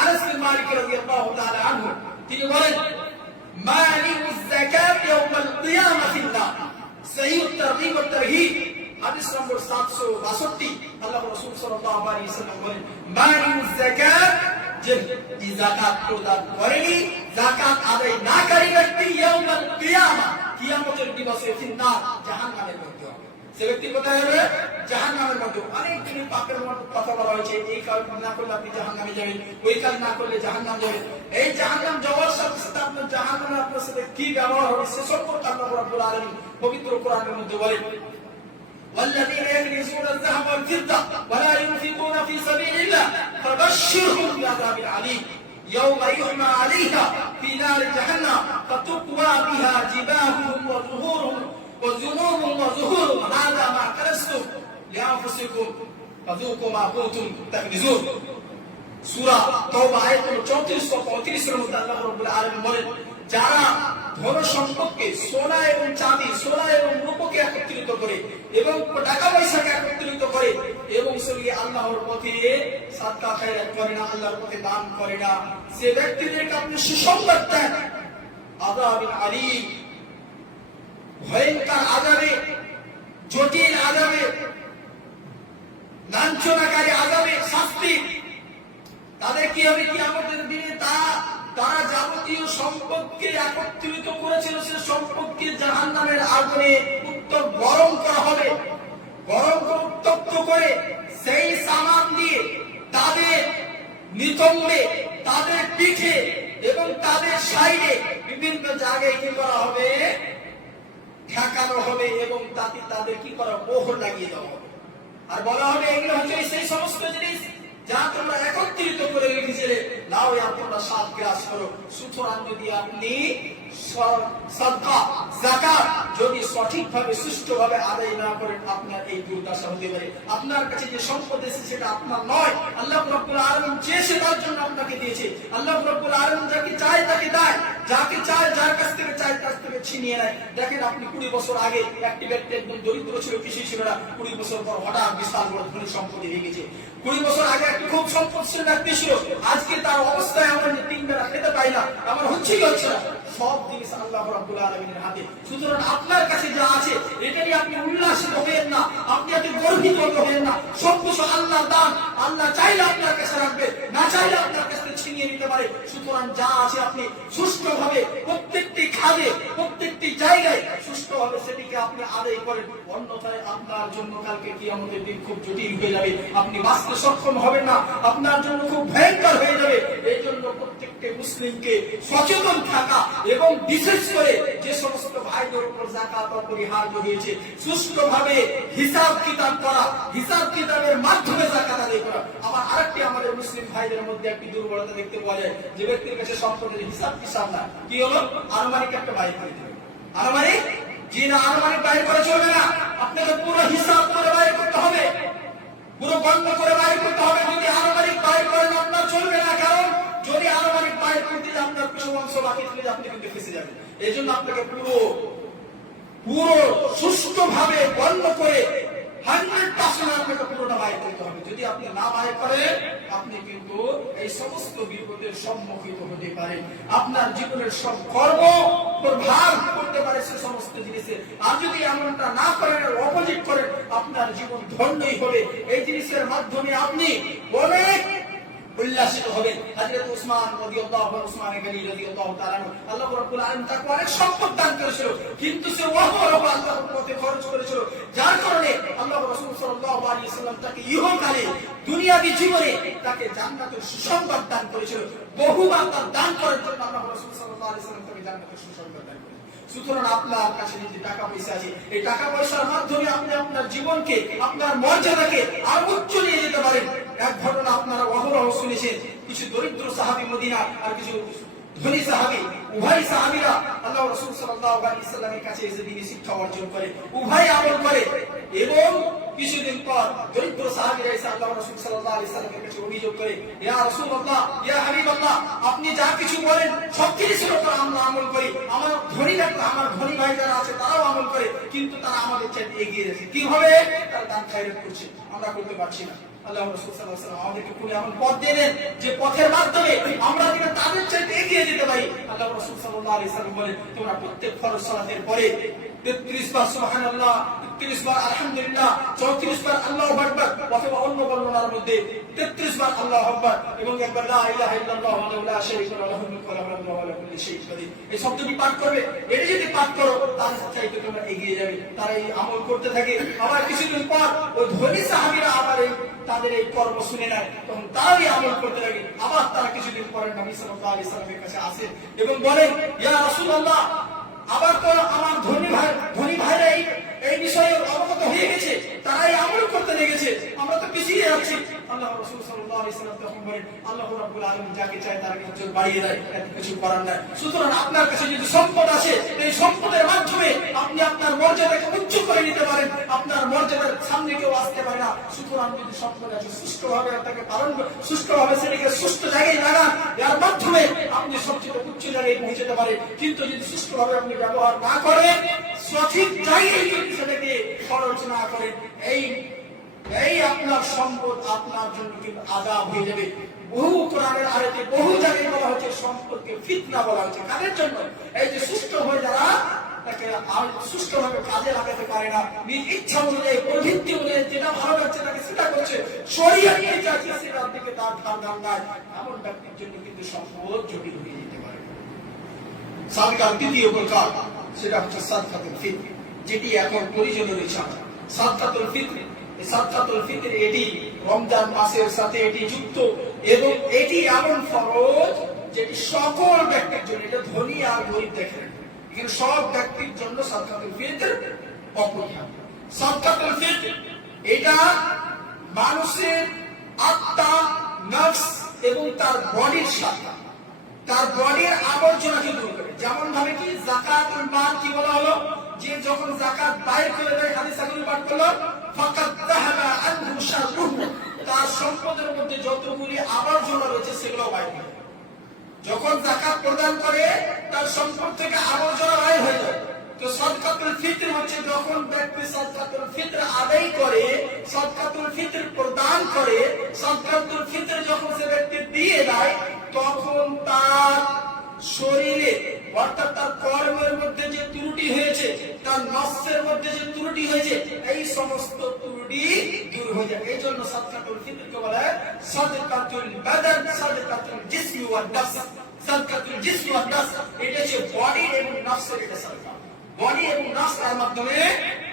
আনাস বিন মালিক রাদিয়াল্লাহু তাআলা আনহু তিনি বলেন, মানিউজ যাকাত ইয়াউমাল কিয়ামাতিন নার। সহিহ তারগীব ওয়া তারহীব হাদিস নম্বর 762, আল্লাহ রাসূল সাল্লাল্লাহু আলাইহি ওয়াসাল্লাম বলেন, মানিউজ যাকাত, যে যাকাত প্রদান করেনি, যাকাত আদায় না করি ব্যক্তি ইয়াউমাল কিয়ামা, কিয়ামতের দিবসে ফিন্নার, জাহান্নামের মধ্যে হবে। সে ব্যক্তি কোথায় হবে? জাহান্নামের মধ্যে। অনেকগুলি পাপের মধ্যে কথা বলা হয়েছে, এই কাজ না করলে আপনি জাহান্নামে যাবেন, ওই কাজ না করলে জাহান্নাম যাবেন। এই জাহান্নাম যাওয়ার সাথে সাথে আপনার জাহান্নামে আপনার সাথে কি ব্যবহার হবে সে সম্পর্কে আল্লাহ রাব্বুল আলামিন পবিত্র কোরআনের মধ্যে বলেন, والذين يكنزون الذهب والفضة ولا ينفقون في سبيل الله فبشرهم بعذاب أليم يوم يحمى عليها في نار جهنم فتكوى بها جباههم وظهورهم هذا ما كنزتم لأنفسكم فذوقوا ما كنتم تكنزون। সূরা তাওবা আয়াত 34 ও 35 এর মধ্যে আল্লাহ রাব্বুল আলামিন বলেন, যারা ধন সম্পদকে সোনা এবং চাঁদি, সোনা এবং রূপকে একত্রিত করে এবং টাকা পয়সাকে একত্রিত করে এবং সেগুলি আল্লাহর পথে সাদকা খায়রাত করে না, আল্লাহর পথে দান করে না, সে ব্যক্তিদেরকে আপনি সুসংবাদ দেন আযাবিন আলীম, ভয়ঙ্কর আযাবে, জটিল আযাবে, লাঞ্ছনাকারী আযাবে, শাস্তি তাদের কি হবে কিয়ামতের দিনে? তারা যাবতীয় সম্পদকে একত্রিত করেছিল, সে সম্পদকে জাহান্নামের আগুনে গরম করা হবে, গরম করে উত্তপ্ত করে সেই সামান দিয়ে তাদের নিতম্বে, তাদের পিঠে এবং তাদের সাইডে বিভিন্ন জায়গায় কি করা হবে? ঠেকানো হবে এবং তাতে তাদের কি করা? মোহর লাগিয়ে দেওয়া হবে। আর বলা হবে এগুলো হচ্ছে সেই সমস্ত জিনিস যা তোমরা একত্রিত করে রেখেছিলে, নাও তোমরা সাত গ্রাস করো। সুতরাং যদি আপনি সাদকা যাকাত যদি সঠিকভাবে সুষ্ঠুভাবে আদায় না করেন, আপনার এই দুর্দশা হতে পারে। আপনার কাছে যে সম্পদ এসেছে সেটা আপনার নয়, আল্লাহ রাব্বুল আলামিন চেয়েছে তার জন্য আপনাকে দিয়েছে। আল্লাহ রাব্বুল আলামিন যাকে চায় তাকে দেয়, যাকে চায় যার কাছ থেকে চায় তার থেকে ছিনিয়ে নেয়। দেখেন আপনি 20 বছর আগে একটি ব্যক্তি একদম দরিদ্র ছিল, কিছুই ছিল না, 20 বছর পর হঠাৎ বিশাল বড় ধনী সম্পত্তি হয়ে গেছে। 20 বছর আগে একটি খুব সম্পদশীল ব্যক্তি ছিল, আজকে তার অবস্থা এমন যে 3 বেলা খেতে পায় না, এমন হচ্ছে কি হচ্ছে না। সব জিনিস আল্লাহ রাব্বুল আলামিনের হাতে। সুতরাং আপনার কাছে যা আছে এটা নিয়ে আপনি উল্লাসিত হবেন না, আপনি এত গর্বিত হবেন না। সব কিছু আল্লাহর দান, আল্লাহ চাইলে আপনার কাছে রাখবে, না চাইলে আপনার কাছে ছিনিয়ে নিতে পারে। সুতরাং যা আছে আপনি সুষ্ঠুভাবে প্রত্যেকটি খাদে, প্রত্যেকটি জায়গায় সুষ্ঠুভাবে সেটিকে আপনি আদায় করেন, অন্যথায় আপনার জন্য কালকে কিয়ামতের দিন খুব জটিল হয়ে যাবে, আপনি বাঁচতে সক্ষম হবেন না, আপনার জন্য খুব ভয়ঙ্কর হয়ে যাবে। এই জন্য প্রত্যেকটি মুসলিমকে সচেতন থাকা এবং বিশেষ করে যে সমস্ত ভাইদের উপর যাকাত অপরিহার্য হয়েছে সুষ্ঠুভাবে হিসাব কিতাব করা, হিসাব কিতাবের মাধ্যমে যাকাত আদায় করা। আবার আরেকটি আমাদের মুসলিম ভাইদের মধ্যে একটি দুর্বলতা দেখতে পাওয়া যায়, যে ব্যক্তির কাছে সম্পদের হিসাব কিতাব না, কি হলো? আনুমানিক একটা বাইর করে দিবে, আনুমানিক জি না, আনুমানিক বাইর করে চলবে না, আপনাকে পুরো হিসাব করে বাইর করতে হবে, পুরো বন্ধ করে বাইর করতে হবে। যদি আনুমানিক বাইর করেন আপনার চলবে না, কারণ যদি আনুমানিক বাইর করতে আপনার কিছু অংশ বাকি থাকলে আপনি কিন্তু ফেঁসে যাবেন। এই জন্য আপনাকে পুরো সুষ্ঠুভাবে বন্ধ করে 100% আপনাকে পুরোটা বাইর করতে হবে। যদি আপনি না বাইর করেন আপনি কিন্তু এই সমস্ত বিপদের সম্মুখীন হতে পারেন, আপনার জীবনের সব কর্ম প্রভাব করতে পারে সে সমস্ত জিনিসে। আর যদি এমনটা না করেন, অপোজিট করেন, আপনার জীবন ধন্যই হবে। এই জিনিসের মাধ্যমে আপনি অনেক উল্লাসিত হবেন। হযরত উসমান রাদিয়াল্লাহু আনহু, উসমান গনি রাদিয়াল্লাহু তাআলা আনহু, আল্লাহ রাব্বুল আলামিন তাকে অনেক সম্পদ দান করেছিল, কিন্তু সে ওয়াহরহ আল্লাহর পথে খরচ করেছিল, যার কারণে আল্লাহ রাসূল সাল্লাল্লাহু আলাইহি ওয়াসাল্লাম তাকে ইহকালে দুনিয়াবী জীবনে তাকে জান্নাতের সুসংবাদ দান করেছিল। বহুবার তার দান করার জন্য আল্লাহ রাসূল সাল্লাল্লাহু আলাইহি ওয়াসাল্লাম তাকে জান্নাতের সুসংবাদ দান করেছেন। সুতরাং আপনার কাছে যে টাকা পয়সা আছে, এই টাকা পয়সার মাধ্যমে আপনি আপনার জীবনকে, আপনার মর্যাদাকে আরো উচ্চ নিয়ে যেতে পারেন। এক ঘটনা আপনারা অহরহ শুনেছেন, কিছু দরিদ্র সাহাবী মদিনা আর কিছু ধনী সাহাবী, উভয় সাহাবীরা আল্লাহ রাসূল সাল্লাল্লাহু আলাইহি ওয়াসাল্লামের কাছে এসে দ্বীনি শিক্ষা অর্জন করে, উভয় আমল করে। এবং কিছুদিন পর দরিদ্র সাহাবীরা এসে আল্লাহ রাসূল সাল্লাল্লাহু আলাইহি ওয়াসাল্লামের কাছে অভিযোগ করে, ইয়া রাসূলুল্লাহ, ইয়া হাবিবাল্লাহ, আপনি যা কিছু বলেন সব কিছুর উপর আমরা আমল করি, আমার ধনী ভাই যারা আছে তারাও আমল করে, কিন্তু তারা আমাদের চাইতে এগিয়ে গেছে। কি হবে? তারা দান খায়রাত করছে, আমরা করতে পারছি না। আল্লাহ রাসূল সাল্লাল্লাহু আলাইহি ওয়াসাল্লাম আমাদেরকে কোন এমন পথ দেন যে পথের মাধ্যমে আমরা যেন তাদের চাইতে এগিয়ে যেতে পারি। আল্লাহ রাসূল সাল্লাল্লাহু আলাইহি ওয়াসাল্লাম বলেন, তোমরা প্রত্যেক ফরজ সালাতের পরে 33 বার সুবহানাল্লাহ, 30 বার আলহামদুলিল্লাহ, 34 বার আল্লাহু আকবার, অথবা অন্য বর্ণনার মধ্যে 33 বার আল্লাহু আকবার এবং একবার লা ইলাহা ইল্লাল্লাহ ওয়াহদাহু লা শারীকা লাহু লাহুল মুলকু ওয়া লাহুল হামদু ওয়া হুয়া আলা কুল্লি শাইইন কাদির। এই শব্দটি পাঠ করবে। এটা যদি পাঠ করো তাহলে চাইতে তোমরা এগিয়ে যাবে। তারা এই আমল করতে থাকে। আবার কিছুদিন পর ওই ধনী সাহাবীরা আবার তাদের এই কর্ম শুনে নেয়, তখন তারাও এই আমল করতে লাগে। আবার তারা কিছুদিন পরে নবী সাল্লাল্লাহু আলাইহি সাল্লামের কাছে আসে এবং বলে, ইয়া রাসূলুল্লাহ, আবার তো আমার ধনী ভাইরা এই বিষয়ে অবগত হয়ে গেছে, তারা এই আমল করতে লেগেছে, আমরা তো পিছিয়ে যাচ্ছি। আল্লাহ রাসূল সাল্লাল্লাহু আলাইহি সাল্লাম তখন বলেন, আল্লাহ রাব্বুল আলামিন যাকে চায় তার কাছে বাড়িয়ে দেয়, এত কিছু করার নাই। সুতরাং আপনার কাছে যদি সম্পদ আছে, এই সম্পদের মাধ্যমে আপনি আপনার মর্যাদাকে উচ্চ করে নিতে পারেন। আপনার মর্যাদার সামনে কেউ আসতে পারে না। সুতরাং যদি সম্পদ আছে, সুষ্ঠুভাবে তাকে পালন করে, সুষ্ঠুভাবে সেটাকে সুষ্ঠ জায়গায় লাগান, এর মাধ্যমে আপনি সবচেয়ে উচ্চ জায়গায় পৌঁছতে পারেন। কিন্তু যদি সুষ্ঠুভাবে আপনি ব্যবহার না করেন, সঠিক জায়গায় যদি সেটাকে খরচ না করেন, এই আপনার সম্পদ আপনার জন্য কিন্তু আযাব হয়ে যাবে। বহু কোরআনের আয়াতে বহু জায়গায় বলা হচ্ছে সম্পদকে ফিতনা বলা হচ্ছে। কাদের জন্য? এই যে সুষ্ঠ হয়ে যারা তাকে সুষ্ঠুভাবে কাজে লাগাতে পারে না, নিজ ইচ্ছা অনুযায়ী প্রবৃত্তি অনুযায়ী যেটা ভালো লাগছে তাকে সেটা করছে, শরীয়ত কি চাইছে সেটার দিকে তার ধান নাই, এমন ব্যক্তির জন্য কিন্তু সম্পদ জটিল হয়ে যেতে পারে। সাদকার দ্বিতীয় প্রকার সেটা হচ্ছে সাদকাতুল ফিতর, যেটি এখন প্রয়োজনীয় রয়েছে। সাদকাতুল ফিতর, এই সাদকাতুল ফিতর এটি রমজান মাসের সাথে এটি যুক্ত এবং এটি এমন ফরজ যেটি সকল ব্যক্তির জন্য, এটা ধনী আর গরিব দেখেন, এখানে সব ব্যক্তির জন্য সাদকাতুল ফিতর অপরিহার্য। সাদকাতুল ফিতর এটা মানুষের আত্মা, নফস এবং তার বডির সাথে, তার বডির আবর্জনাকে দূর করে। যেমন ভাবে কি যাকাতুল মাল কি বলা হলো, যে যখন যাকাত বাইর করে দেয়, হাদিস আগুন পাঠ করলো, ফাকাদ যাহাবা আনহু শাররুহু, তার সম্পদের মধ্যে যতগুলি আবর্জনা রয়েছে সেগুলো বাইর হয়ে যায়। যখন যাকাত প্রদান করে তার সম্পদ থেকে আবর্জনা বাইর হয়ে যায়। তো সাদকাতুল ফিতর হচ্ছে যখন ব্যক্তি সাদকাতুল ফিতর আদায় করে, সাদকাতুল ফিতর প্রদান করে, সাদকাতুল ফিতর যখন সে ব্যক্তি দিয়ে দেয়, তখন তার শরীরে অর্থাৎ তার কর্মের মধ্যে যে ত্রুটি হয়েছে, তার নফসের মধ্যে যে ত্রুটি হয়েছে, এই সমস্ত ত্রুটি দূর হয়ে যায়। এই জন্য সাদকাতুল ফিতরকে বলা হয় সাদকাতুল বাদান, সাদকাতুল জিসম ওয়ান নফস। সাদকাতুল জিসম ওয়ান নফস এটা হচ্ছে বডি এবং নফসের এটা সাদকা। বডি এবং নফসের মাধ্যমে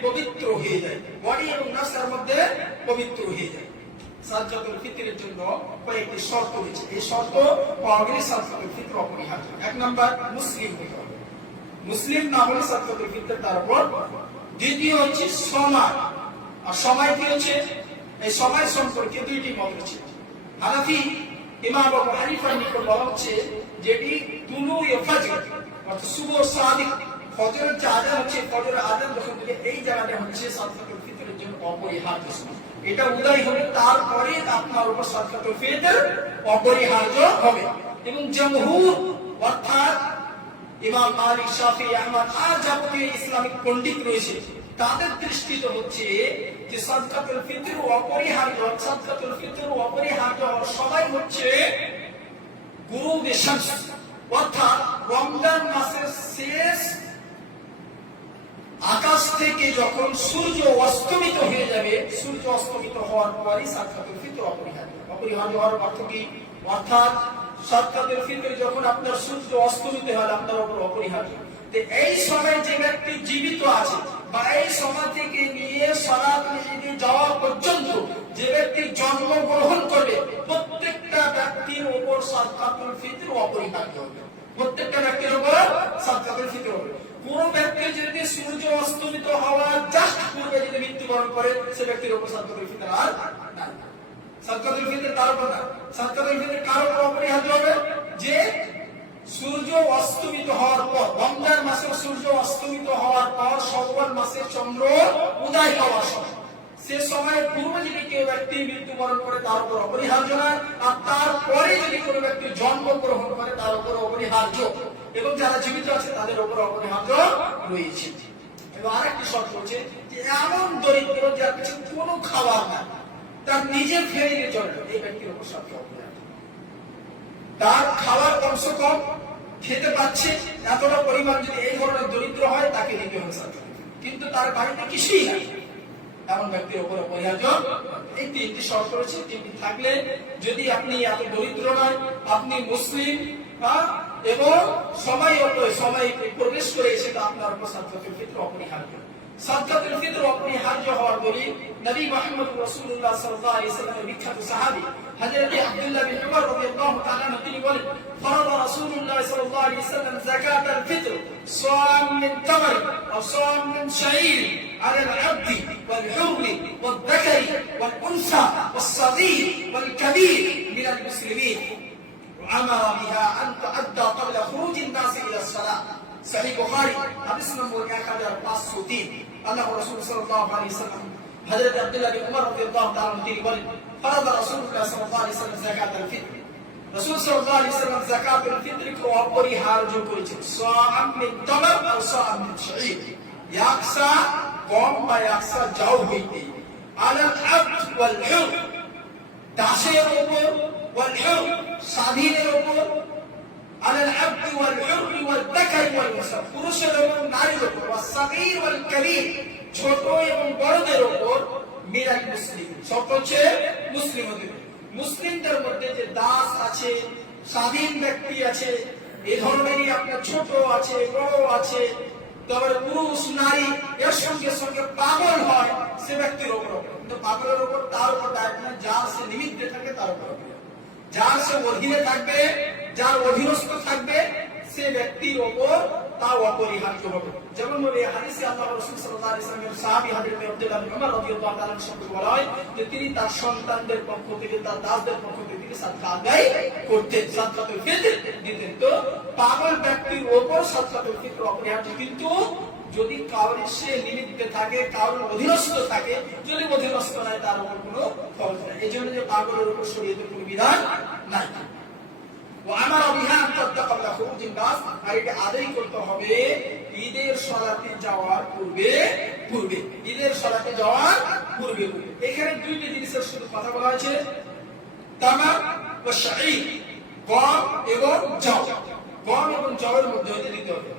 পবিত্র হয়ে যায়, বডি এবং নফসের মধ্যে পবিত্র হয়ে যায়। সাদকাতুল ফিতরের জন্য কয়েকটি শর্ত রয়েছে। এই শর্ত পাওয়া গেলে সাদকাতুল ফিতর অপরিহার্য। এক নাম্বার, মুসলিম হতে হবে। মুসলিম না হলে সাদকাতুল ফিতর তার উপর। দ্বিতীয় হচ্ছে সময়। আর সময় কি হচ্ছে? এই সময় সম্পর্কে দুইটি মত রয়েছে। হানাফি ইমাম আবু হানিফার নিকট বলা হচ্ছে যেটি তুলুয়ে ফজর, অর্থাৎ সুবহ সাদিক, ফজরের যে আযান হচ্ছে, ফজরের আযান যখন দিলে এই জায়গাটা হচ্ছে সাদকাতুল ফিতরের জন্য অপরিহার্য সময়। এটা উদয় হবে, তারপরে আপনার উপর সাদকাতুল ফিতর অপরিহার্য হবে। এবং জমহুর অর্থাৎ ইমাম মালিক, শাফিঈ, আহমদ আর যাবতীয় ইসলামিক পণ্ডিত রয়েছে, তাদের দৃষ্টিতে হচ্ছে যে সাদকাতুল ফিতর অপরিহার্য। সাদকাতুল ফিতর অপরিহার্য সবাই হচ্ছে গুরুবে শামস, অর্থাৎ রমজান মাসের শেষ আকাশ থেকে যখন সূর্য অস্তমিত হয়ে যাবে, সূর্য অস্তমিত হওয়ার পরই সাদকাতুল ফিতর অপরিহার্য। অপরিহার্য হওয়ার অর্থ কি? অর্থাৎ সাদকাতুল ফিতর যখন আপনার সূর্য অস্তমিত হয় আপনার উপর অপরিহার্য। এই সময় যে ব্যক্তি জীবিত আছে বা এই সময় থেকে নিয়ে সালাতুল ঈদে যাওয়া পর্যন্ত যে ব্যক্তি জন্মগ্রহণ করবে, প্রত্যেকটা ব্যক্তির উপর সাদকাতুল ফিতর অপরিহার্য হবে। প্রত্যেকটা ব্যক্তির উপর সাদকাতুল ফিতর হবে। কোন ব্যক্তি যদি সূর্য অস্তমিত হওয়ার জাস্ট পূর্বে যদি মৃত্যুবরণ করে, সে ব্যক্তির উপর সাদকাতুল ফিতর আর নাই। সাদকাতুল ফিতর তার উপর না। সাদকাতুল ফিতর কার উপর অপরিহার্য হবে? যে সূর্য অস্তমিত হওয়ার পর, রমজান মাসের সূর্য অস্তমিত হওয়ার পর শাওয়াল মাসের চন্দ্র উদয় হওয়ার সময়, সে সময়ের পূর্বে যদি কেউ ব্যক্তি মৃত্যুবরণ করে তার উপর অপরিহার্য না, আর তারপরে যদি কোনো ব্যক্তি জন্মগ্রহণ করে তার উপর অপরিহার্য, এবং যারা জীবিত আছে তাদের উপর অপরিহার্য রয়েছে। এবং আরেকটি শর্ত হচ্ছে যে এমন দরিদ্র যার কাছে কোনো খাবার নাই, তার নিজের ফ্যামিলির জন্য, এই ব্যক্তির উপর সবচেয়ে অপরিহার্য। তার খাবার অংশ কম, খেতে পাচ্ছে, এতটা পরিমাণ যদি এই ধরনের দরিদ্র হয় তাকে দিতে হবে সাদকাতুল ফিতর। কিন্তু তার বাড়িতে কিছুই নাই, এমন ব্যক্তির উপর অপরিহার্য এই তিনটি শর্ত রয়েছে। তিনটি থাকলে, যদি আপনি এত দরিদ্র নয়, আপনি মুসলিম এবং সময় প্রবেশ করে এসে আপনার উপর সাদকাতুল ফিতর অপরিহার্য। সাদকাতুল ফিতর অপরিহার্য হওয়ার দলিল নবী মুহাম্মদ রাসূলুল্লাহ সাল্লাল্লাহু আলাইহি ওয়াসাল্লামের বিখ্যাত সাহাবী হযরত আব্দুল্লাহ বিন উমর রাদিয়াল্লাহু তাআলা আনহু তিনি বলেন, ফারাদা রাসূলুল্লাহ সাল্লাল্লাহু আলাইহি ওয়াসাল্লাম যাকাতাল ফিতর সাম মিন তামর আও সাম মিন শাঈর على العبد والحر والذكر والأنثى والصغير والكبير من المسلمين وأمر بها أن تؤدى قبل خروج الناس إلى الصلاة. صحيح البخاري حديث نمبر 1503. الله رسول صلى الله عليه وسلم حضرت عبد الله بن عمر رضي الله تعالى عنه তিনি বলেন, فرض رسول الله صلى الله عليه وسلم زكاة الفطر. রাসূল সাল্লাল্লাহু আলাইহি ওয়াসাল্লাম যাকাতুল ফিতরকে অপরিহার্য করেছেন। সাআম মিন তামর আও সাআম মিন শাঈর, ইয়াকসা কম বা ইয়াকসা যাও হইতে, আলাল আবদ ওয়াল হুর, দাসের উপর, ওয়াল হুর স্বাধীনের উপর, আলাল আবদ ওয়াল হুর ওয়াল যাকার ওয়াল উনসা পুরুষের উপর নারীর উপর, ওয়াস সাগীর ওয়াল কবীর ছোট এবং বড়দের উপর, মিনাল মুসলিম সব হচ্ছে মুসলিমদের। মুসলিমদের মধ্যে যে দাস আছে, স্বাধীন ব্যক্তি আছে, এই ধরনেরই আপনার ছোট আছে, বড় আছে, তারপরে পুরুষ নারী, এর সঙ্গে সঙ্গে পাগল হয় সে ব্যক্তির উপর। কিন্তু পাগলের উপর তার উপর দায়িত্ব না, যার সে নিমিত্তে থাকে তার উপর, যার সে অধীনে থাকবে, যার অধীনস্থ থাকবে সে ব্যক্তির উপর তা অপরিহার্য হবে। যেমন এই হাদিসে আল্লাহ রাসূল সাল্লাল্লাহু আলাইহি ওয়াসাল্লামের সাহাবী হযরত আব্দুল্লাহ বিন উমর রাদিয়াল্লাহু তাআলা সম্পর্কে বলা হয় যে তিনি তার সন্তানদের পক্ষ থেকে, তার দাসদের পক্ষ থেকে তিনি সাদকা আদায় করতেন, সাদকাতুল ফিতর দিতেন। তো পাগল ব্যক্তির উপর সাদকাতুল ফিতর অপরিহার্য, কিন্তু যদি কারোর সে নিমিত্তে থাকে, কারোর অধীনস্থ থাকে, যদি অধীনস্থ নাই তার উপর কোনো খরচ নাই। এই জন্য যে পাগলের উপর শরীয়তের কোনো বিধান নাই। وأمر بها أن تبدأ قبل خروج الناس, আর এটা আদায় করতে হবে ঈদের সালাতে যাওয়ার পূর্বে, ঈদের সালাতে যাওয়ার পূর্বে। এখানে দুইটা জিনিসের শুধু কথা বলা হয়েছে, তামার ওয়া শাঈর, গম এবং জব, গম এবং জবের মধ্যে হতে দিতে হবে।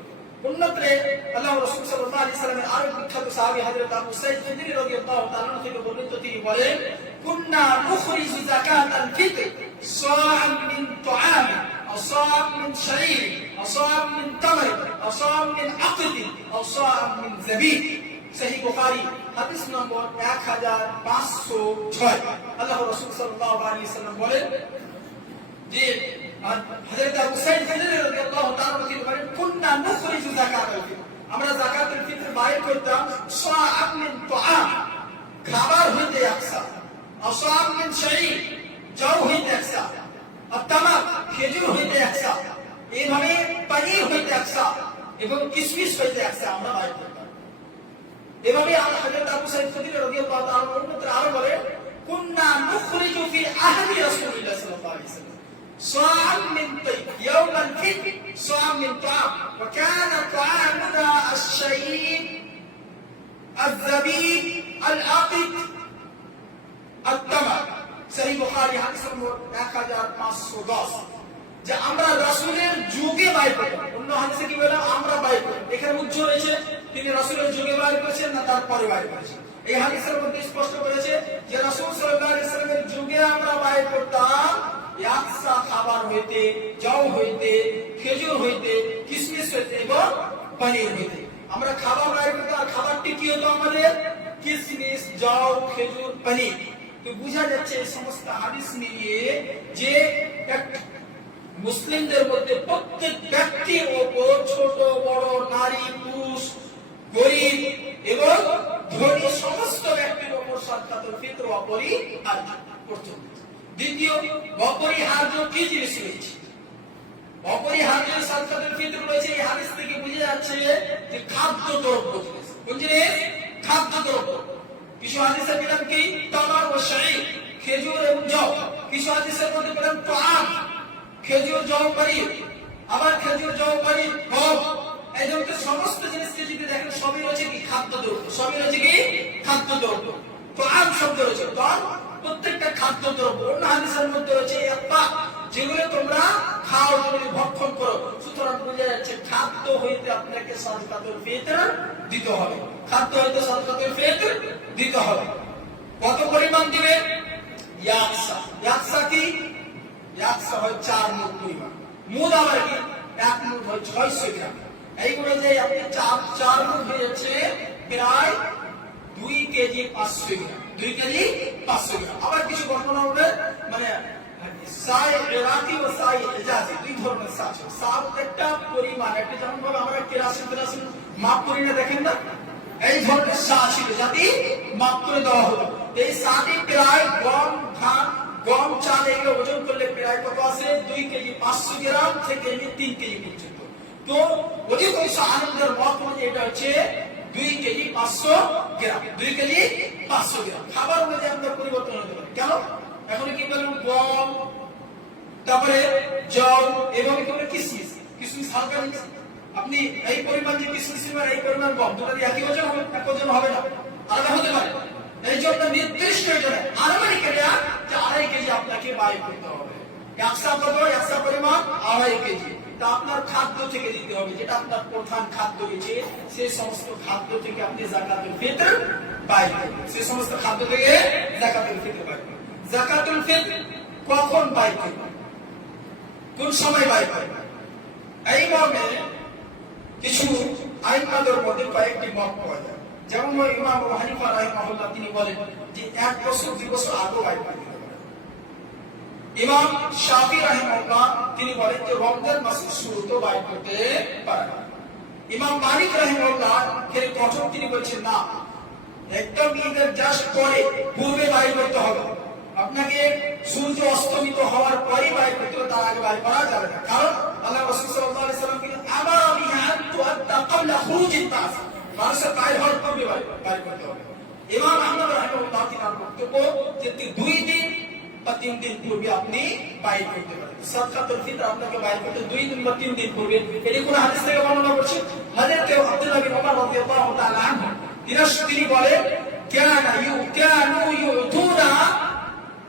অন্যত্রে আল্লাহ রাসূল সাল্লাল্লাহু আলাইহি ওয়াসাল্লামের আরো বিখ্যাত সাহাবী হযরত আবু সাঈদ খুদরি রাদিয়াল্লাহু তাআলা আনহু থেকে বর্ণিত, তিনি বলেন, কুননা নুখরিজু যাকাতাল ফিতর সাআম মিন তুআম আও সাআম মিন শাঈর আও সাআম মিন তামর আও সাআম মিন আকদ আও সাআম মিন যাবিব। সহিহ বুখারী হাদিস নম্বর 1506। আল্লাহ রাসূল সাল্লাল্লাহু আলাইহি ওয়াসাল্লাম বলেন যে হযরত আবু সাঈদ খুদরি রাদিয়াল্লাহু তাআলা তিনি বলেন, কুননা নুখরিজু যাকাতাল ফিতর, আমরা যাকাতুল ফিতর বাইর করতাম সাআম মিন তুআম, খাবার হইতে একসা, আও সাআম মিন শাঈর, জব হইতে একসা, আর তামার খেজুর হইতে একসা, এইভাবে পনির হইতে একসা এবং কিশমিশ হইতে একসা আমরা বাইর করতাম। এভাবে হযরত আবু সাঈদ খুদরি রাদিয়াল্লাহু তাআলা আরো বলেন, কুননা নুখরিজু ফি আহদি রাসূলিল্লাহ সাল্লাল্লাহু আলাইহি ওয়াসাল্লাম صاع من طيب يوم الفطر صاع من طعام وكان طعامنا الشعير الزبيب العقد التمر. সহিহ বুখারী হাদিস নম্বর 1510। যে আমরা রাসূলের যুগে বাইর করতাম, অন্য হাদিসে কি বলে আমরা বাইর করতাম, এখানে উচ্চ রয়েছে তিনি রাসূলের যুগে বাইর করেছেন না তার পরে বাইর করেছেন। এই হাদিসের মধ্যে স্পষ্ট করেছে যে রাসূল সাল্লাল্লাহু আলাইহি ওয়াসাল্লামের যুগে আমরা বাইর করতাম একসা খাবার হইতে, জব হইতে, খেজুর হইতে, কিশমিশ হইতে এবং পনির হইতে আমরা খাবার বাইর করতাম। আর খাবারটি কি হতো আমাদের? কিশমিশ, জব, খেজুর, পনির। তো বোঝা যাচ্ছে এই সমস্ত হাদিস মিলিয়ে যে মুসলিমদের মধ্যে প্রত্যেক ব্যক্তির উপর, ছোট বড়, নারী পুরুষ, গরিব এবং ধনী সমস্ত ব্যক্তির উপর সাদকাতুল ফিতর অপরিহার্য করতে। দ্বিতীয় অপরিহার্য কি জিনিস রয়েছে? অপরিহার্য সাদকাতুল ফিতর রয়েছে এই হাদিস থেকে বোঝা যাচ্ছে যে খাদ্য দ্রব্য জিনিস। কোন জিনিস? খাদ্য দ্রব্য। কিছু হাদিসে বলেন কি তামার ও শাঈর, খেজুর এবং জব। কিছু হাদিসের মধ্যে বলেন তুআম, খেজুর, জব, পনির। আবার খেজুর, জব, পনির, গম। এই ধরনের সমস্ত জিনিসকে যদি দেখেন সবই রয়েছে কি খাদ্য দ্রব্য, সবই রয়েছে কি খাদ্য দ্রব্য। তুআম শব্দ রয়েছে, তুআম প্রত্যেকটা খাদ্য দ্রব্য। অন্য হাদিসের মধ্যে রয়েছে ইয়াত্তা, যেগুলো তোমরা খাও, যেগুলো ভক্ষণ করো। সুতরাং বোঝা যাচ্ছে খাদ্য হইতে আপনাকে সাদকাতুল সাদকাতুল ফিতর দিতে হবে। খাদ্য হইতে সাদকাতুল ফিতর দিতে হবে। কত পরিমাণ দিবে? ইয়াকসা। ইয়াকসা কি? ইয়াকসা হয় 4 মুদ পরিমাণ। মুদ আবার কি? 1 মুদ হয় 600 গ্রাম। এইগুলো যে আপনি 4 মুদ হয়েছে প্রায় 2 কেজি 500 গ্রাম। 2 কেজি 500 গ্রাম। আবার কিছু বর্ণনা হবে মানে সাই ইরাকি ও সাই হিজাজি, দুই ধরনের সা আছে। সা একটা পরিমাণ, একটা যেমন ভাবে আমরা কেরাসিন মাপ করি না, দেখেন না, এই ধরনের সা ছিল যাতে মাপ করে দেওয়া হলো। এই সাটি প্রায় গম চাল এগুলো ওজন করলে প্রায় কত আছে? 2 কেজি 500 গ্রাম থেকে 3 কেজি পর্যন্ত। তো অধিকাংশ আনন্দের মত অনুযায়ী এটা হচ্ছে 2 কেজি 500 গ্রাম। 2 কেজি 500 গ্রাম। খাবার অনুযায়ী আমাদের পরিবর্তন হতে পারে। কেন? এখন কি বলবো, গম, তারপরে জল এবং কিশমিশ। কিশমিশ হালকা নিচ্ছে, আপনি এই পরিমাণ যে কিশমিশ আর এই পরিমাণ গম দুটো দিয়ে একই ওজন হবে? এক ওজন হবে না, আলাদা হতে পারে। এই জন্য নির্দিষ্ট আনুমানিকেরা যে 2.5 কেজি আপনাকে বাই করতে হবে। একশা কত? একশা পরিমাণ 2.5 কেজি। তা আপনার খাদ্য থেকে দিতে হবে, যেটা আপনার প্রধান খাদ্য রয়েছে সেই সমস্ত খাদ্য থেকে আপনি যাকাতুল ফিতর বাই করবেন। সেই সমস্ত খাদ্য থেকে যাকাতুল ফিতর বাই করবেন। যাকাতুল ফিতর কখন বাই করবেন, কোন সময় বাই করবেন? এই মর্মে কিছু আইনকাদের মধ্যে কয়েকটি মত পাওয়া যায়। যেমন ইমাম আবু হানিফা রাহিমাহুল্লাহ তিনি বলেন যে 1 বছর 2 বছর আগে বাই করতে হবে। ইমাম শাফি রাহিমাহুল্লাহ তিনি বলেন যে রমজান মাসের শুরুতে বাই করতে পারে। ইমাম মালিক রাহিমাহুল্লাহ এর কঠোর তিনি বলছেন না, একদম ঈদের জাস্ট পরে পূর্বে বাই করতে হবে। আপনাকে সূর্য অস্তমিত হওয়ার পরে বাই করতে হবে, তার আগে বাই করা যাবে না। কারণ আল্লাহ রাসূল সাল্লাল্লাহু আলাইহি সাল্লাম কিন্তু আমারা বিআন তুআদ্দা ক্বাবলা খুরুজিন নাস, মানুষের বাইর হওয়ার পূর্বে বাই করতে হবে। ইমাম আহমদ রাহিমাহুল্লাহ তিনি বক্তব্য যে 2 দিন বা 3 দিন পূর্বে আপনি বাই করতে পারেন। সাদকাতুল ফিতর আপনাকে বাই করতে 2 দিন বা 3 দিন পূর্বে। এটি কোন হাদিস থেকে বর্ণনা করছে? হযরত আব্দুল্লাহ বিন ওমর রাদিয়াল্লাহু তাআলা আনহু তিনি বলেন কানু ইউতুনা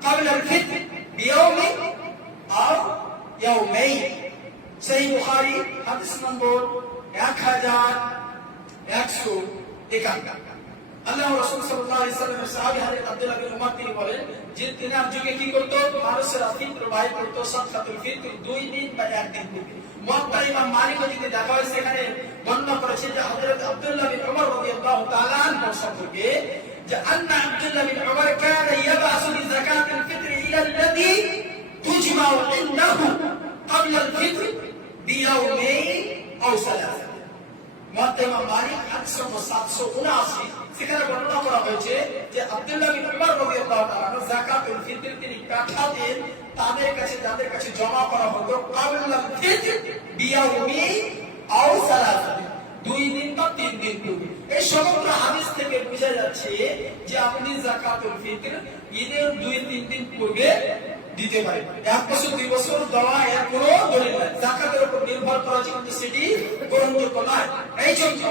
قبل الفطر بيوم أو يومين। সহিহ বুখারী হাদিস নম্বর 1151। আল্লাহ রাসূল সাল্লাল্লাহু আলাইহি ওয়াসাল্লামের সাহাবী হযরত আব্দুল্লাহ বিন ওমর তিনি বলেন যে তিনার যুগে কি করত? মানুষেরা ফিতর বাই করত সাদকাতুল ফিতর 2 দিন বা 1 দিন পূর্বে। মুয়াত্তা ইমাম মালিক যদি দেখা হয় সেখানে বর্ণনা করেছে যে হযরত আব্দুল্লাহ বিন ওমর রাদিয়াল্লাহু তাআলা আনহু সম্পর্কে যে আন্না আব্দুল্লাহ বিন ওমর কানা ইয়াবআসু বিযাকাতিল ফিতর ইলা আল্লাযী তুজমাউ ইনদাহু ক্বাবলা আল ফিতর বিয়াওমাইন আও সালাসা। মুয়াত্তা ইমাম মালিক হাদিস নম্বর 779 সেখানে বর্ণনা করা হয়েছে যে আব্দুল্লাহ বিন ওমর রাদিয়াল্লাহু তাআলা যাকাতুল ফিতর তিনি পাঠাতেন তাদের কাছে, যাদের কাছে জমা করা হতো ক্বাবলা আল ফিতর বিয়াওমাইন আও সালাসা, 2 দিন বা 3 দিন পূর্বে। এই সমগ্র হাদিস থেকে বোঝা যাচ্ছে যে আপনি যাকাতুল ফিতর ঈদের 2-3 দিন পূর্বে দিতে পারেন। 1 বছর 2 বছর দেওয়া এর কোনো দলিল নাই। যাকাতের উপর নির্ভর করা কিন্তু সেটি গ্রহণযোগ্য নয়। এই জন্য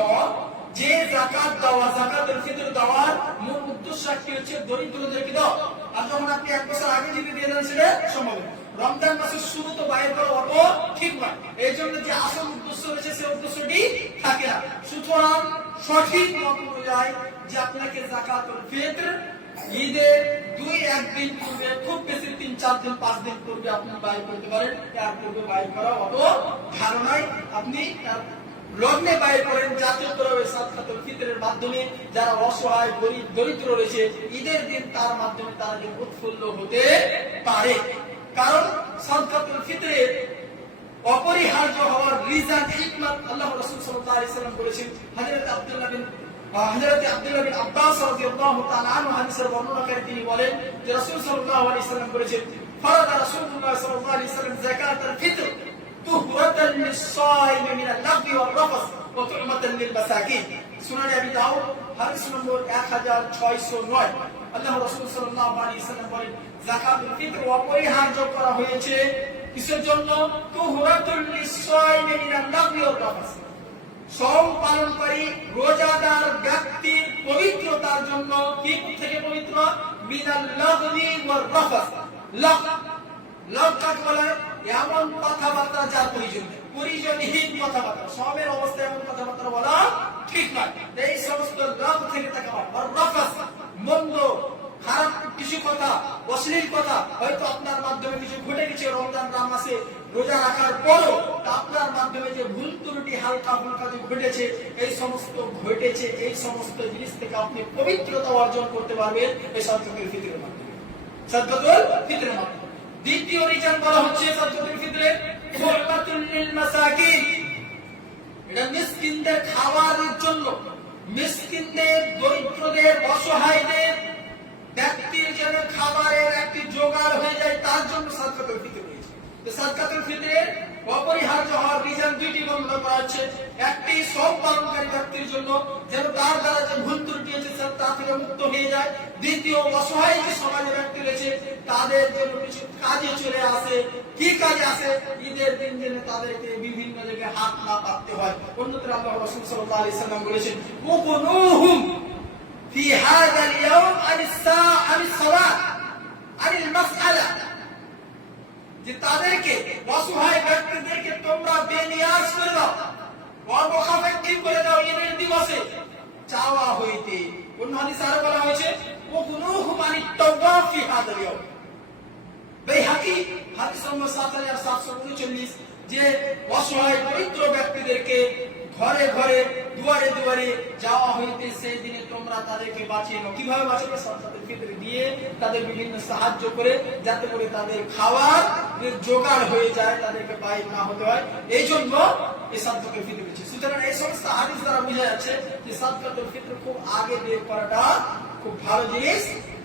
যে যাকাত দেওয়া, যাকাতুল ফিতর দেওয়ার মূল উদ্দেশ্য কি হচ্ছে? দরিদ্রদেরকে দাও। আর যখন আপনি 1 বছর আগে যদি দিয়ে দেন সেটা সম্ভব না। রমজান মাসের শুরুতে বাইর করা অত ঠিক নয়। এই জন্য যে আসল উদ্দেশ্য রয়েছে সেই উদ্দেশ্যটি থাকে না। সুতরাং সঠিক মত অনুযায়ী যে আপনাকে যাকাতুল ফিতর ঈদের 2-1 দিন পূর্বে, খুব বেশি 3-4 দিন 5 দিন পূর্বে আপনি বাইর করতে পারেন। এর পূর্বে বাইর করা অত ভালো নয়। আপনি লগ্নে বাইর করেন যাতে করে সাদকাতুল ফিতরের মাধ্যমে যারা অসহায় গরীব দরিদ্র রয়েছে ঈদের দিন তার মাধ্যমে তারা উৎফুল্ল হতে পারে। কারণ সাদকাতুল ফিতরের অপরিহার্য হওয়ার রিজন হিকমত আল্লাহ রাসূল সাল্লাল্লাহু আলাইহি ওয়াসাল্লাম বলেছেন। হযরত আব্দুল্লাহ বিন আব্বাস রাদিয়াল্লাহু তাআলা আনহু হাদিসের বর্ণনাকারী তিনি বলেন যে রাসূল সাল্লাল্লাহু আলাইহি ওয়াসাল্লাম বলেছেন ফারাদা রাসূলুল্লাহ সাল্লাল্লাহু আলাইহি ওয়াসাল্লাম যাকাতুল ফিতর তুহরাতান লিস-সাইম মিনাল লাগবি ওয়ার রাফস ওয়া তু'মাতান লিল মাসাকিন। সুনান আবি দাউদ হাদিস নম্বর 1609। আল্লাহ রাসূল সাল্লাল্লাহু আলাইহি ওয়াসাল্লাম বলেন যাকাতুল ফিতর অপরিহার্য করা হয়েছে কিসের জন্য? তুহরাতুল লিস-সাইম মিনাল লাগবি ওয়ার রাফস, সওম পালনকারী রোজাদার ব্যক্তির পবিত্রতার জন্য। কি থেকে পবিত্র? মিনাল লাগবি ওয়ার রাফস। লাগ কাকে বলে? এমন কথাবার্তা যার পরিজনহীন কথাবার্তা। সওমের অবস্থায় এমন কথাবার্তা বলা নয়। এই সমস্ত লাভ থেকে তাকে রাফাস, মন্দ খারাপ কিছু কথা, অশ্লীল কথা হয়তো আপনার মাধ্যমে কিছু ঘটে গেছে রমজান মাসে রোজা রাখার পরও, আপনার মাধ্যমে যে ভুল ত্রুটি হালকা ফুলকা যে ঘটেছে, এই সমস্ত জিনিস থেকে আপনি পবিত্রতা অর্জন করতে পারবেন এই সাদকাতুল ফিতরের মাধ্যমে। সাদকাতুল ফিতরের মাধ্যমে দ্বিতীয় রিজন বলা হচ্ছে সাদকাতুল ফিতরে খুরবাতুল লিল মাসাকিন। এটা মিসকিনদের খাওয়ার জন্য, মিসকিনদের, দরিদ্রদের, অসহায়দের ব্যক্তির যেন খাবারের একটি জোগাড় হয়ে যায়, তার জন্য সাদকাতুল ফিতর রয়েছে। সাদকাতুল ফিতরের অপরিহার্য হওয়ার রিজন দুইটি বর্ণনা করা হচ্ছে। একটি সব পালনকারী ব্যক্তির জন্য, যেন তার দ্বারা যে ভুল ত্রুটি হয়েছে তা থেকে মুক্ত হয়ে যায়। দ্বিতীয়, অসহায় যে সমাজে ব্যক্তি রয়েছে তাদের জন্য কিছু কাজে চলে আসে। কি কাজে আসে? ঈদের দিন যেন তাদেরকে বিভিন্ন জায়গায় হাত না পাততে হয়। অন্যত্র আল্লাহ রাসূল সাল্লাল্লাহু আলাইহি সাল্লাম বলেছেন, ওয়াকুনুহুম ফি হাযাল ইয়াওম আনিস সালাত আনিল মাসআলা, যে তাদেরকে, অসহায় ব্যক্তিদেরকে তোমরা বেনিয়াজ করে দাও, অবখাফাকি করে দাও ঈদের দিবসে চাওয়া হইতে। অন্য হাদিসে আরো বলা হয়েছে ওয়াকুনুহুম আনিত তাওবা ফি হাযাল ইয়াওম। বাইহাকি হাদিস নম্বর ৭৭৩৯, যে অসহায় দরিদ্র ব্যক্তিদেরকে ঘরে ঘরে, দুয়ারে দুয়ারে যাওয়া হইতে সেই দিনে তোমরা তাদেরকে বাঁচিয়ে নাও। কিভাবে বাঁচাবে? সাদকাতুল ফিতর দিয়ে তাদের বিভিন্ন সাহায্য করে, যাতে করে তাদের খাওয়ার জোগাড় হয়ে যায়, তাদেরকে বাইর না হতে হয়। এই জন্য এই সাদকাতুল ফিতর রয়েছে। সুতরাং এই সমস্ত হাদিস দ্বারা বোঝা যাচ্ছে যে সাদকাতুল ফিতর খুব আগে বের করাটা খুব ভালো জিনিস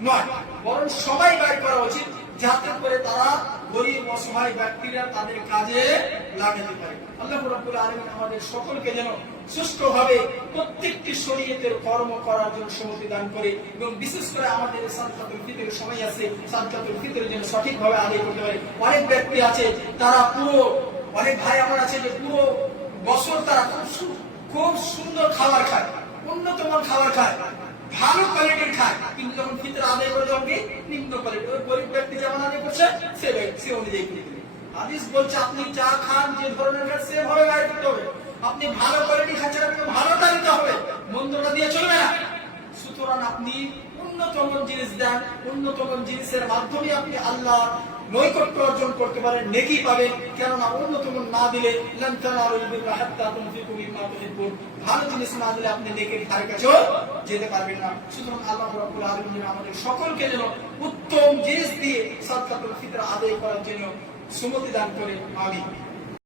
নয়, বরং সবাই বাইর করা উচিত, যাতে করে তারা গরিব অসহায় ব্যক্তিরা তাদের কাজে লাগাতে পারে। আল্লাহ রাব্বুল আলামিন আমাদের সকলকে যেন সুষ্ঠুভাবে প্রত্যেকটি শরীয়তের কর্ম করার জন্য সম্মতি দান করে, এবং বিশেষ করে আমাদের সাদকাতুল ফিতরের সময় আছে, সাদকাতুল ফিতরের জন্য সঠিকভাবে আদায় করতে পারে। অনেক ব্যক্তি আছে তারা অনেক ভাই আমার আছে যে পুরো বছর তারা খুব সুন্দর খাবার খায়, উন্নত মান খাবার খায়, ভালো কোয়ালিটির খায়, কিন্তু যখন ফিতর আদায় করে যখন নিম্ন কোয়ালিটি, ওই গরিব ব্যক্তি যেমন আদায় করছে সে অনুযায়ী করে দেবে। হাদিস বলছে আপনি যা খান, যে ধরনের খান, সেভাবে বাইর করতে হবে। আপনি ভালো কোয়ালিটি খাচ্ছেন, আপনি ভালোটা দিতে হবে, মন্দটা দিয়ে চলবে না। সুতরাং আপনি উন্নতম জিনিস দেন, উন্নতম জিনিসের মাধ্যমে আপনি আল্লাহ নৈকট্য অর্জন করতে পারেন, নেকি পাবেন। কেননা উন্নতম না দিলে লান তানালুল বিররা হাত্তা তুনফিকু মিম্মা তুহিব্বুন, ভালো জিনিস না দিলে আপনি নেকির ধারে কাছেও যেতে পারবেন না। সুতরাং আল্লাহ রাব্বুল আলামিন আমাদের সকলকে যেন উত্তম জিনিস দিয়ে সাদকাতুল ফিতর আদায় করার জন্য সুমতি দান করে। আমিন।